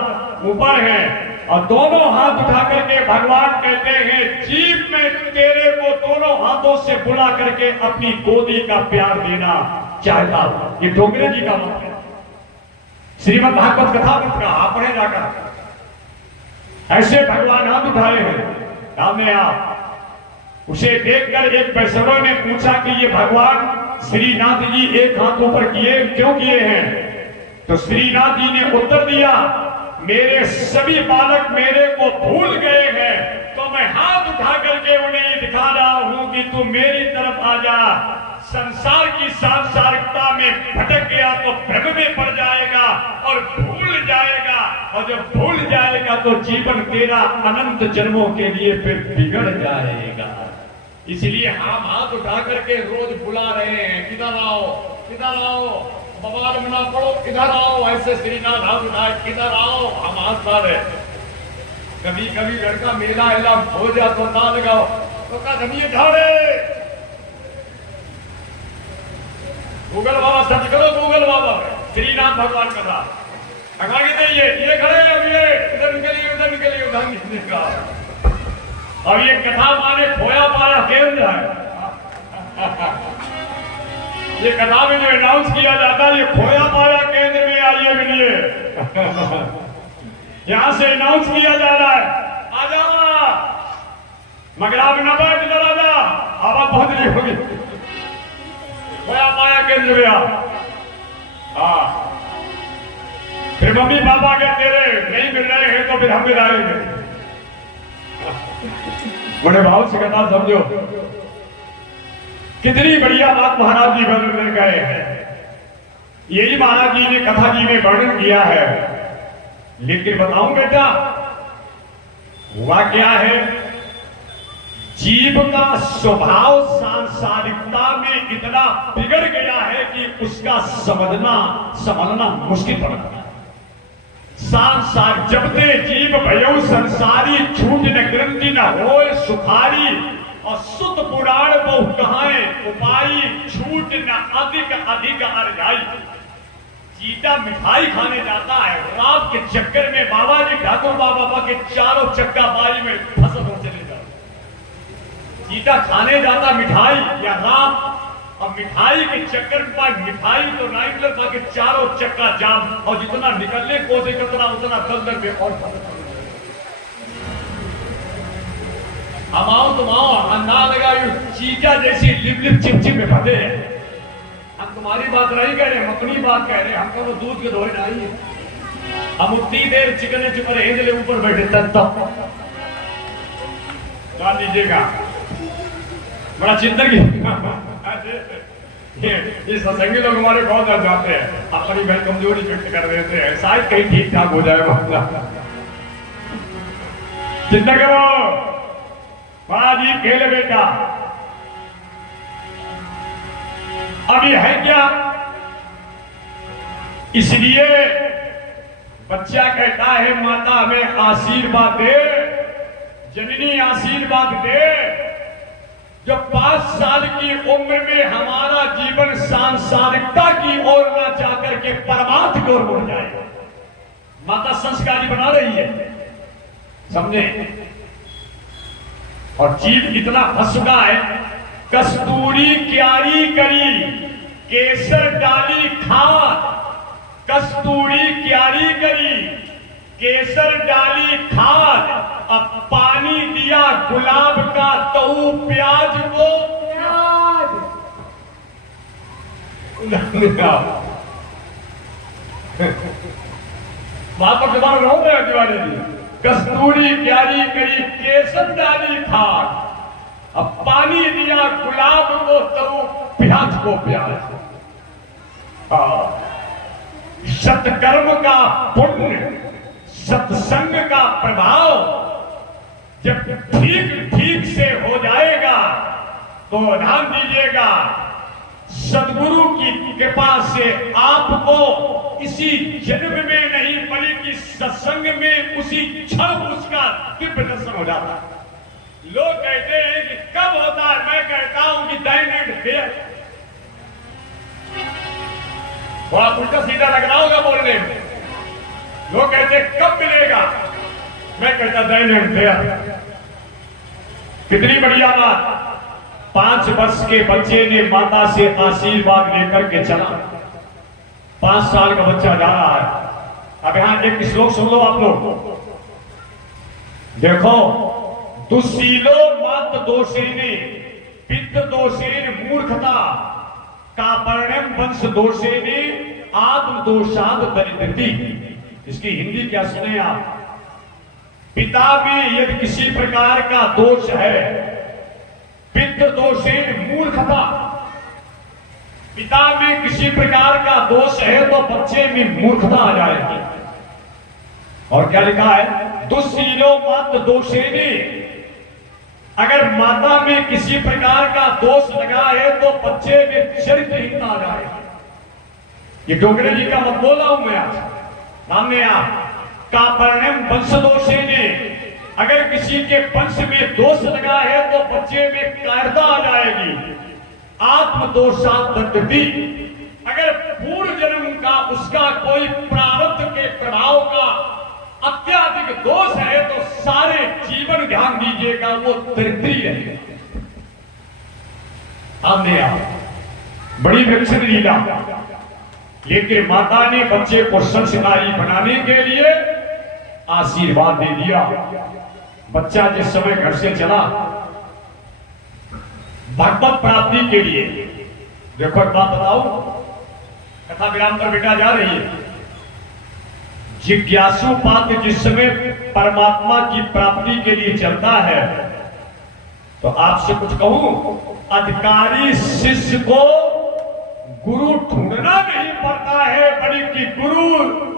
ऊपर हैं, और दोनों हाथ उठा करके भगवान कहते हैं, जीव में तेरे को दोनों हाथों से बुला करके अपनी गोदी का प्यार देना चाहता हूं। ये डोगरे जी का मत है, श्रीमद् भागवत कथा मत का आप पढ़े जाकर। ऐसे भगवान हाथ उठाए हैं सामने आप। उसे देखकर एक वैष्णव ने पूछा कि ये भगवान श्रीनाथ जी एक हाथ ऊपर किए क्यों किए हैं? तो श्रीनाथ जी ने उत्तर दिया, मेरे सभी बालक मेरे को भूल गए हैं, तो मैं हाथ उठा करके उन्हें दिखा रहा हूं कि तू मेरी तरफ आ जा। संसार की सांसारिकता में भटक गया तो भ्रम में पड़ जाएगा और भूल जाएगा, और जब भूल जाएगा तो जीवन तेरा अनंत जन्मों के लिए फिर बिगड़ जाएगा। इसलिए हम हाथ उठा करके रोज बुला रहे हैं, किधर आओ, किधर आओ, बवाल में ना पड़ो, इधर आओ। ऐसे श्रीनाथ हाथ उठाए, किधर आओ, हम हाथ डाले। कभी कभी लड़का मेला हेला हो जा तो ना लगाओ, तो कदमी ढाले। गूगल बाबा सर्च करो, गूगल बाबा श्रीनाथ भगवान कथा आगे नहीं है, ये खड़े हैं, अब ये इधर निकलिए, उधर निकलिए, उधर निकलिएगा। अब ये कथा माने खोया पाया केंद्र है। ये कथा में जो अनाउंस किया जाता है, ये खोया पाया केंद्र में आइए मिलिए। यहां से अनाउंस किया जा रहा है, आ जाओ, मगर आप न बैठ, इधर आ जा, आवाज बहुत नहीं होगी। खोया पाया केंद्र में हाँ। फिर मम्मी पापा के तेरे नहीं मिल रहे हैं तो फिर हम मिलाएंगे। बड़े भाव से कथा समझो, कितनी बढ़िया बात महाराज जी वर्णन गए हैं। यही महाराज जी ने कथा जी में वर्णन किया है। लेकिन बताऊं बेटा, हुआ क्या है, जीव का स्वभाव सांसारिकता में इतना बिगड़ गया है कि उसका समझना मुश्किल पड़ता है। सांसार जबते जीव भयो संसारी, छूट न ग्रंथि न होए सुखारी, और सुत पुराण बहु कहाए उपाई, छूट न अधिक अधिक अर्जाई। चीटा मिठाई खाने जाता है, रात के चक्कर में बाबा जी ठाकुर बाबा के चारों चक्का बाई में फसल हो चले जाते। चीटा खाने जाता मिठाई या रात, और मिठाई के चक्कर में मिठाई तो नहीं मिले, बाकी चारों चक्का जाम, और जितना निकलने को उतना दल में और हम आओ तुम आओ, अंधा लगा चीजा जैसी लिप लिप चिप चिप में फटे हैं। हम तुम्हारी बात नहीं कह रहे, हम अपनी बात कह रहे हैं। हमको वो दूध के धोए नहीं, हम उतनी देर चिकने चुपरे हेंजले ऊपर बैठे तब जान लीजिएगा, बड़ा चिंतन की ये सत्संगी लोग हमारे बहुत डर जाते हैं, अपनी बहन कमजोरी व्यक्त कर देते हैं, शायद कहीं ठीक ठाक हो जाए मामला। चिंता करो, बड़ा जी खेल बेटा। अब ये है क्या, इसलिए बच्चा कहता है माता हमें आशीर्वाद दे, जननी आशीर्वाद दे। जो 5 साल की उम्र में हमारा जीवन सांसारिकता की ओर न जाकर के परमार्थ की ओर मुड़ जाए। माता संस्कारी बना रही है, समझे? और जीव इतना फंस चुका है, कस्तूरी क्यारी करी केसर डाली खाद, कस्तूरी क्यारी करी केसर डाली खाद, अब पानी दिया गुलाब का तऊ प्याज को प्याज। वहां पर जबान रहो गया दीवाने जी, कस्तूरी क्यारी करी केसर डाली खाद, अब पानी दिया गुलाब को तऊ प्याज को प्याज। सत्कर्म का पुण्य, सत्संग का प्रभाव जब ठीक ठीक से हो जाएगा तो ध्यान दीजिएगा, सदगुरु की कृपा से आपको इसी जन्म में नहीं बल्कि सत्संग में उसी क्षण उसका दिव्य दर्शन हो जाता है। लोग कहते हैं कि कब होता है, मैं कहता हूं कि दाइन एंड फेयर। बड़ा उल्टा सीधा लग रहा होगा बोलने में। लोग कहते कब मिलेगा, मैं कहता दाइन एंड फेयर। कितनी बढ़िया बात। 5 वर्ष के बच्चे ने माता से आशीर्वाद लेकर के चला, 5 साल का बच्चा जा रहा है। अब यहां एक श्लोक सुन लो आप लोग, देखो, दुशीलो मात दोषेने पित्त दोषेन मूर्खता कापर्णम वंश दोषेने आत्म दोषाद दरिद्रति। इसकी हिंदी क्या सुने आप? पिता में यदि किसी प्रकार का दोष है, पित्त दोषेन मूर्खता, पिता में किसी प्रकार का दोष है तो बच्चे में मूर्खता आ जाएगी। और क्या लिखा है? दुशीलो मात दोषेने, अगर माता में किसी प्रकार का दोष लगा है तो बच्चे में चरित्रहीनता आ जाएगी। ये डोगरे जी का मत बोला हूं मैं आज सामने। आप कापर्णम वंश दोषेने, अगर किसी के वंश में दोष लगा है तो बच्चे में कायरता आ जाएगी। आत्मदोषात दरिद्रति, अगर पूर्व जन्म का उसका कोई प्रारब्ध के प्रभाव का अत्याधिक दोष है तो सारे जीवन, ध्यान दीजिएगा, वो दरिद्री रहेगा। हमने आप बड़ी विलक्षण लीला, लेकिन माता ने बच्चे को संस्कारी बनाने के लिए आशीर्वाद दे दिया। बच्चा जिस समय घर से चला भगवत प्राप्ति के लिए, देखो एक बात बताओ, कथा विराम पर बेटा जा रही है। जिज्ञासु पात्र जिस समय परमात्मा की प्राप्ति के लिए चलता है, तो आपसे कुछ कहूं, अधिकारी शिष्य को गुरु ढूंढना नहीं पड़ता है, बल्कि गुरु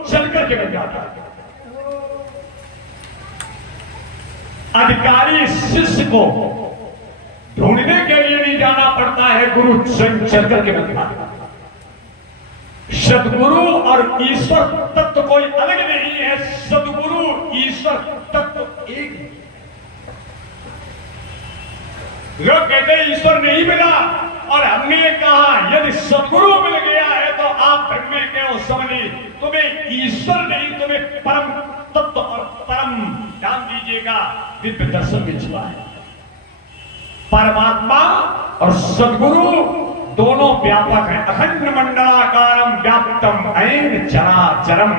चल करके बन जाता है। अधिकारी शिष्य को ढूंढने के लिए नहीं जाना पड़ता है, गुरु स्वयं चल करके बन जाता है। सदगुरु और ईश्वर तत्व कोई अलग नहीं है, सदगुरु ईश्वर तत्व एक है। लोग कहते हैं ईश्वर नहीं मिला, और हमने कहा यदि सदगुरु मिल गया है तो आप ब्रह्म क्यों समझे, तुम्हें ईश्वर नहीं, तुम्हें परम तत्व और परम, ध्यान दीजिएगा, दिव्य दर्शन मिल चुका है। परमात्मा और सदगुरु दोनों व्यापक हैं। अखंड मंडलाकारम व्याप्तम ऐन चराचरम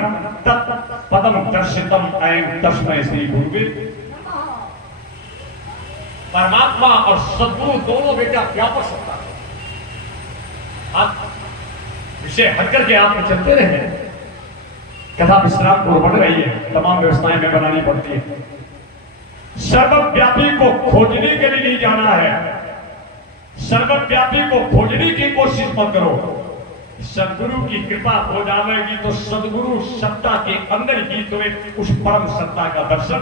तत्पदम दर्शितम ऐन तस्मै श्री गुरुवे। परमात्मा और सदगुरु दोनों बेटा व्यापक सत्ता है। आप विषय हट करके आप चलते रहे, कथा विश्राम को बढ़ रही है, तमाम व्यवस्थाएं में बनानी पड़ती है। सर्वव्यापी को खोजने के लिए नहीं जाना है, सर्वव्यापी को खोजने की कोशिश मत करो। सदगुरु की कृपा हो जाएगी तो सदगुरु सत्ता के अंदर ही तुम्हें उस परम सत्ता का दर्शन,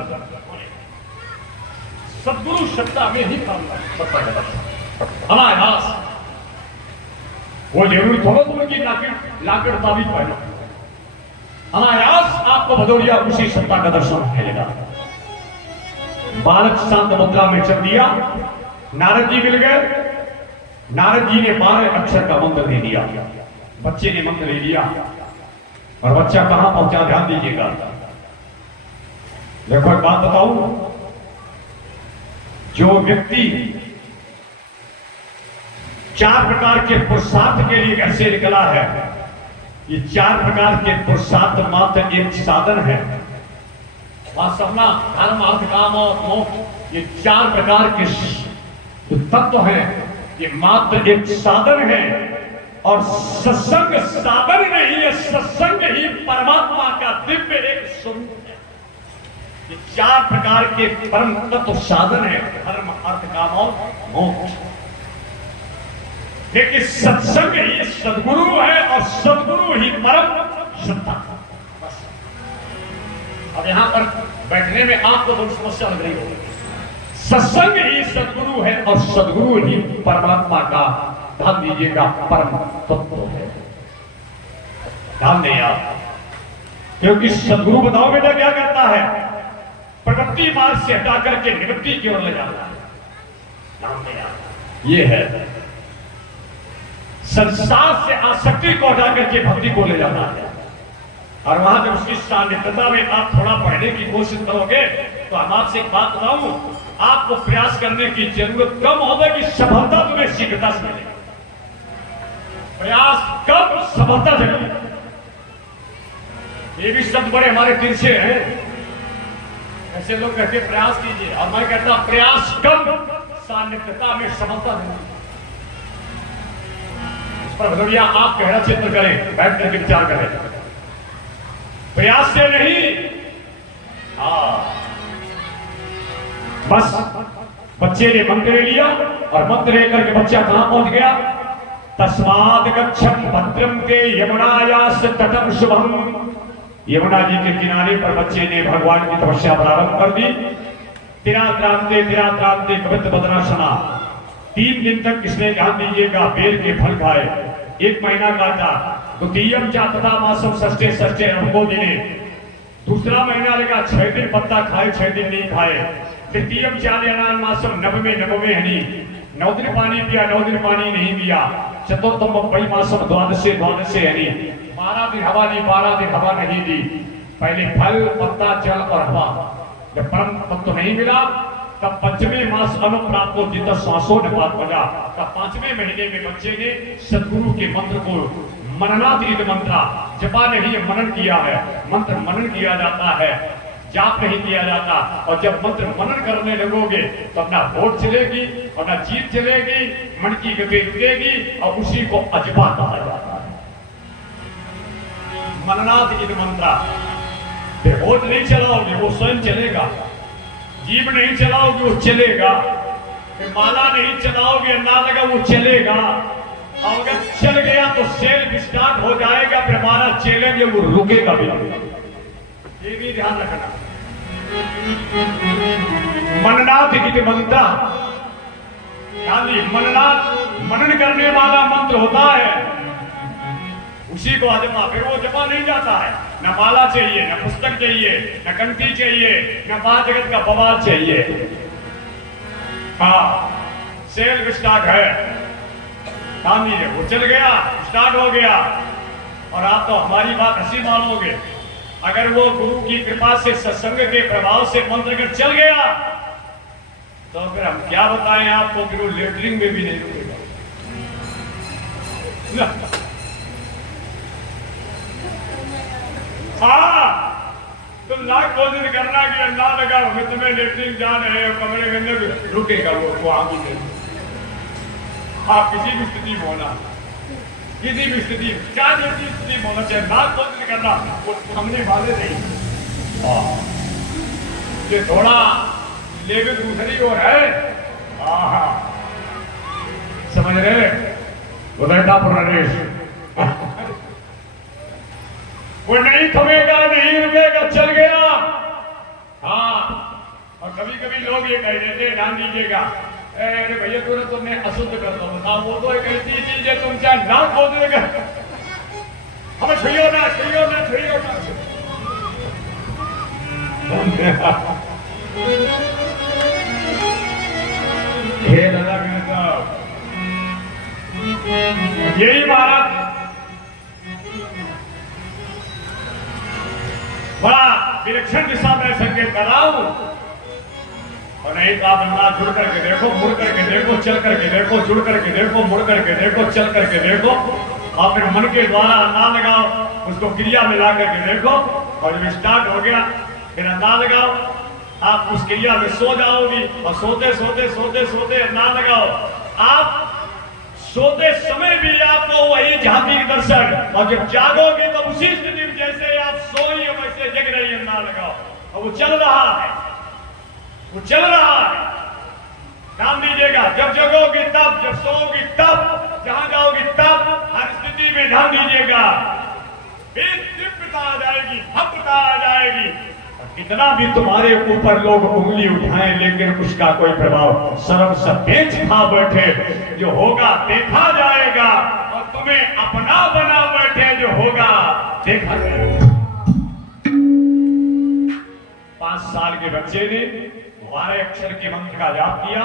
सदगुरु सत्ता में ही परम सत्ता का दर्शन। हमारे पास वो जरूरी थोड़ा तो उनकी लाकड़ ताबीज पहना, हमारे पास आपको भदौरिया उसी सत्ता का दर्शन मिलेगा। बालक शांत मुद्रा में चल दिया, नारद जी मिल गए। नारद जी ने 12 अक्षर का मंत्र दे दिया। बच्चे ने मंत्र ले लिया और बच्चा कहां पहुंचा, ध्यान दीजिएगा। देखो एक बात बताऊं, जो व्यक्ति 4 प्रकार के पुरुषार्थ के लिए घर से निकला है, ये 4 प्रकार के पुरुषार्थ मात्र एक साधन है। वासना, धर्म, अर्थ, काम और मोक्ष, ये 4 प्रकार के जो तत्व हैं, ये मात्र एक साधन है। और सत्संग साधन नहीं है, सत्संग ही परमात्मा का दिव्य एक स्वरूप है। ये 4 प्रकार के परम तत्व साधन है, धर्म, अर्थ, काम और मोक्ष। लेकिन सत्संग ही सदगुरु है और सदगुरु ही परम सत्ता। बस अब यहां पर बैठने में आपको बहुत समस्या लग रही होगी। सत्संग ही सदगुरु है और सदगुरु ही परमात्मा का, ध्यान दीजिएगा, परम तत्व है। ध्यान दें आप, क्योंकि सदगुरु बताओ बेटा क्या करता है, प्रवृत्ति मार्ग से हटा करके निवृत्ति की ओर ले जाता है। ध्यान दें आप, ये है संसार से आसक्ति को हटा करके भक्ति को ले जाता है। और वहां जब उसकी सानिध्यता में आप थोड़ा पढ़ने की कोशिश करोगे तो हम आपसे एक बात बताऊं, आपको प्रयास करने की जरूरत कम होगी, सफलता तुम्हें शीघ्रता से मिलेगी। प्रयास कम, सफलता जल्दी। ये भी शब्द बड़े हमारे तिरछे हैं। ऐसे लोग कहते प्रयास कीजिए और मैं कहता प्रयास कम, सानिध्यता में सफलता जल्दी। इस पर भगवैया आप गहरा चिंतन करें, बैठ करके विचार करें। प्रयास से नहीं, बस बच्चे ने मंत्र ले लिया और मंत्र लेकर के बच्चा कहां पहुंच गया, तस्माद गच्छम भद्रम ते यमुनायास तटम शुभम। यमुना जी के किनारे पर बच्चे ने भगवान की तपस्या प्रारंभ कर दी। तिरात्रांते कवित बदनाशना, 3 दिन तक इसने, ध्यान दीजिएगा, बेर के फल खाए। 1 महीना काटा। द्वितीयम चातता मासम षष्ठे षष्ठे नवमो दिने, दूसरा महीना लगा 6 दिन पत्ता खाए, 6 दिन नहीं खाए। तृतीयम चार्यानान मासम नवमे हनी, 9 दिन पानी पिया, 9 दिन पानी नहीं पिया। चतुर्थम वही मासम द्वादशे हनी, 12 दिन हवा दी, 12 दिन हवा नहीं दी। पहले फल, पत्ता, जल और हवा। जब परम तत्व नहीं मिला तब 5वें मास अनुप्राप्तो जितना श्वासों ने बात बजा, तब 5वें महीने में बच्चे ने सदगुरु के मंत्र को मननातीत मंत्र, जपा नहीं मनन किया है। मंत्र मनन किया जाता है, जाप नहीं किया जाता। और जब मंत्र मनन करने लगोगे तो अपना होठ चलेगी, अपना जीभ चलेगी, मन की गति रुकेगी और उसी को अजपा कहा जाता है। मननातीत मंत्र, होठ नहीं चलाओगे वो स्वयं चलेगा, जीभ नहीं चलाओगे वो चलेगा, माला नहीं चलाओगे ना लगा वो चलेगा। और अगर चल गया तो सेल स्टार्ट हो जाएगा, फिर हमारा चलेंगे वो रुकेगा भी। ये भी ध्यान रखना। मननाथ की मंत्र, मनन करने वाला मंत्र होता है, उसी को अजमा। फिर वो जमा नहीं जाता है, न माला चाहिए, न पुस्तक चाहिए, न कंठी चाहिए, न जगत का बवाल चाहिए। हाँ, सेल स्टार्ट है, वो चल गया, स्टार्ट हो गया। और आप तो हमारी बात हंसी मानोगे, अगर वो गुरु की कृपा से, सत्संग के प्रभाव से मंत्र अगर चल गया तो फिर हम क्या बताएं आपको, फिर वो लेटरिंग में भी नहीं रुकेगा। हाँ, तुम लाख कोशिश करना कि अल्लाह लगा हमें तुम्हें लेटरिंग जा रहे हो, कमरे में अंदर रुकेगा वो आगे नहीं। आप किसी भी स्थिति में होना, किसी भी स्थिति, क्या जैसी स्थिति में होना चाहिए, लाख कोशिश करना, वो थमने वाले नहीं। ये थोड़ा लेवल दूसरी ओर है, समझ रहे, उदयता प्रदेश वो नहीं थमेगा, नहीं रुकेगा, चल गया। हाँ, और कभी कभी लोग ये कह देते, ध्यान दीजिएगा, अरे भैया तुमने अशुद्ध कर दो। बताओ, वो तो एक ऐसी चीज है, तुम चाहे ना खोद देगा, हमें छुइयो ना, छुइयो ना, छुइयो ना। खेल अलग है सब। यही महाराज बड़ा विलक्षण दिशा में संकेत कर रहा हूं। और नहीं तो आप ना जुड़ करके देखो, मुड़ करके देखो, चल करके देखो, जुड़ करके देखो, मुड़ करके देखो, चल करके देखो, और फिर मन के द्वारा अंदाज लगाओ, उसको क्रिया में ला करके देखो, और जब स्टार्ट हो गया फिर अंदाज लगाओ, आप उस क्रिया में सो जाओगी, और सोते सोते सोते सोते अंदाज लगाओ, आप सोते समय भी आपको वही झांकी के दर्शन, और जब जागोगे तो उसी स्थिति में जैसे आप सोई हो वैसे जग रही अंदाज लगाओ, और वो चल रहा है, वो चल रहा है। ध्यान दीजिएगा, जब जगोगी तब, जब सोओगी तब, जहां जाओगी तब, हर स्थिति में ध्यान दीजिएगा। दिव्यता आ जाएगी, भव्यता आ जाएगी। कितना भी तुम्हारे ऊपर लोग उंगली उठाएं लेकिन उसका कोई प्रभाव, सर्व सपेक्ष खा बैठे, जो होगा देखा जाएगा, और तुम्हें अपना बना बैठे, जो होगा देखा जाएगा। 5 साल के बच्चे ने 12 अक्षर के मंत्र का जाप किया,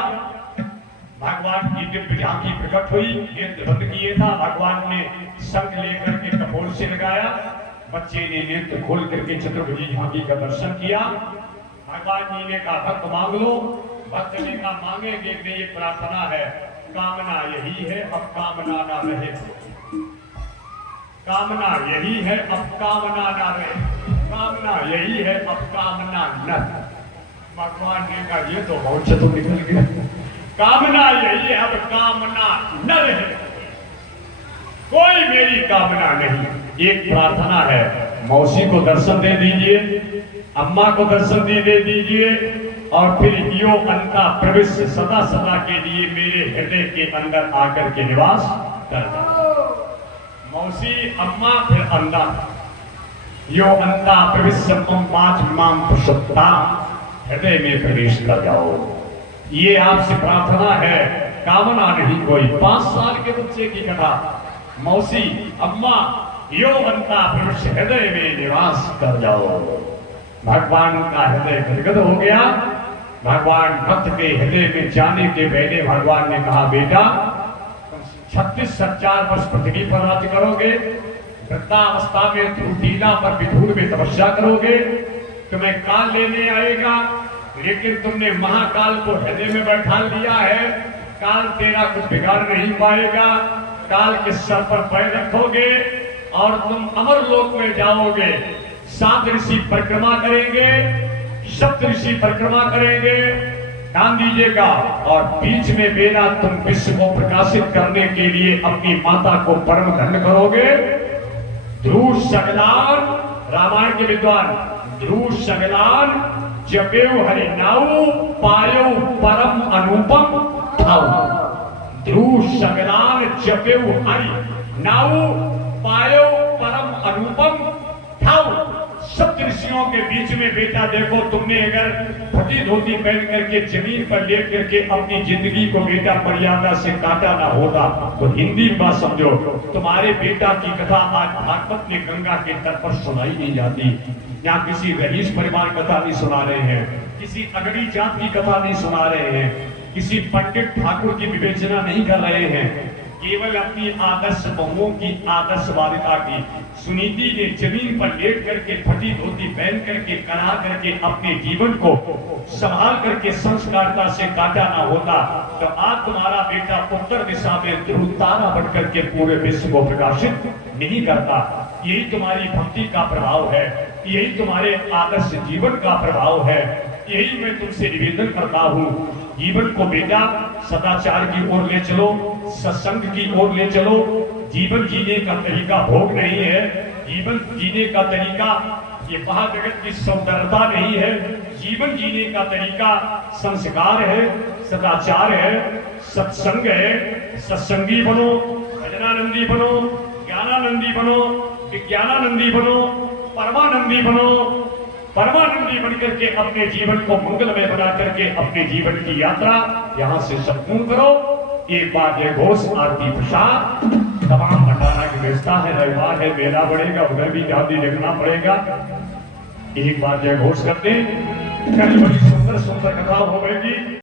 भगवान की दिव्य झांकी प्रकट हुई, नेत्र बंद किए था, भगवान ने शंख लेकर के कपोल से लगाया, बच्चे ने नेत्र खोल करके चतुर्भुजी झांकी का दर्शन किया। भगवान जी ने कहा भक्त मांग लो, भक्त ने कहा मांगेंगे, ये प्रार्थना है, कामना यही है अब कामना ना रहे, कामना यही है अब कामना ना रहे, कामना यही है अब कामना न। भगवान ने कहा ये तो बहुत चतुर निकल गया, कामना यही है अब कामना न रहे, कोई मेरी कामना नहीं। एक प्रार्थना है, मौसी को दर्शन दे दीजिए, अम्मा को दर्शन दे दीजिए, और फिर यो अंता प्रवेश सदा सदा के लिए मेरे हृदय के अंदर आकर के निवास कर जाओ। मौसी, अम्मा, फिर अंदा, यो अंता प्रवेश पांच माम पुरुषोत्ता, हृदय में प्रवेश कर जाओ। ये आपसे प्रार्थना है, कामना नहीं कोई। 5 साल के बच्चे की कथा, मौसी, अम्मा, यो अंता प्रवेश हृदय में निवास कर जाओ। भगवान का हृदय गदगद हो गया। भगवान भक्त के हृदय में जाने के पहले भगवान ने कहा बेटा 36 वर्ष पृथ्वी पर राज्य करोगे, वृद्धावस्था में ध्रुटीला पर विधूर में तपस्या करोगे, तुम्हें काल लेने आएगा, लेकिन तुमने महाकाल को हृदय में बैठा लिया है, काल तेरा कुछ बिगाड़ नहीं पाएगा, काल के सर पर पैर रखोगे और तुम अमर लोक में जाओगे। 7 ऋषि परिक्रमा करेंगे, 7 ऋषि परिक्रमा करेंगे, ध्यान दीजिएगा, और बीच में बेला तुम विश्व को प्रकाशित करने के लिए अपनी माता को परम धन्य करोगे। ध्रुव सगलान, रामायण के विद्वान, ध्रुव सगलान जपेऊ हरि नाऊ पायो परम अनुपम ठाऊ। ध्रुव सगलान जपेऊ हरि नाऊ पायो परम अनुपम ठाऊ। 7 ऋषियों के बीच में बेटा देखो, तुमने अगर फटी धोती पहन करके जमीन पर लेट करके अपनी जिंदगी को बेटा मर्यादा से काटा ना होता तो हिंदी में बात समझो, तुम्हारे बेटा की कथा आज भागवत में गंगा के तट पर सुनाई नहीं जाती। यहाँ किसी रईस परिवार कथा नहीं सुना रहे हैं, किसी अगड़ी जात की कथा नहीं सुना रहे हैं, किसी पंडित ठाकुर की विवेचना नहीं कर रहे हैं, केवल अपनी आदर्श बहुओं की आदर्श बालिका की। सुनीति ने जमीन पर लेट करके फटी धोती पहन करके करा करके अपने जीवन को संभाल करके संस्कारता से काटा ना होता तो आज तुम्हारा बेटा उत्तर दिशा में ध्रुव तारा बन करके पूरे विश्व को प्रकाशित नहीं करता। यही तुम्हारी भक्ति का प्रभाव है, यही तुम्हारे आदर्श जीवन का प्रभाव है। यही मैं तुमसे निवेदन करता हूँ, जीवन को बेटा सदाचार की ओर ले चलो, सत्संग की ओर ले चलो। जीवन जीने का तरीका भोग नहीं है, जीवन जीने का तरीका ये महाजगत की सौंदर्यता नहीं है। जीवन जीने का तरीका संस्कार है, सदाचार है, सत्संग है। सत्संगी बनो, भजनानंदी बनो, ज्ञानानंदी बनो, विज्ञानानंदी बनो, परमानंदी बनो। परमानंदी बनकर के अपने जीवन को मंगलमय बना करके अपने जीवन की यात्रा यहाँ से संपूर्ण करो। एक बार जय घोष आरती प्रसाद तमाम भंडारा की व्यवस्था है, रविवार है, मेला बढ़ेगा, उधर भी जाती देखना पड़ेगा। एक बार जय घोष करते, कल बड़ी सुंदर सुंदर कथा होगी।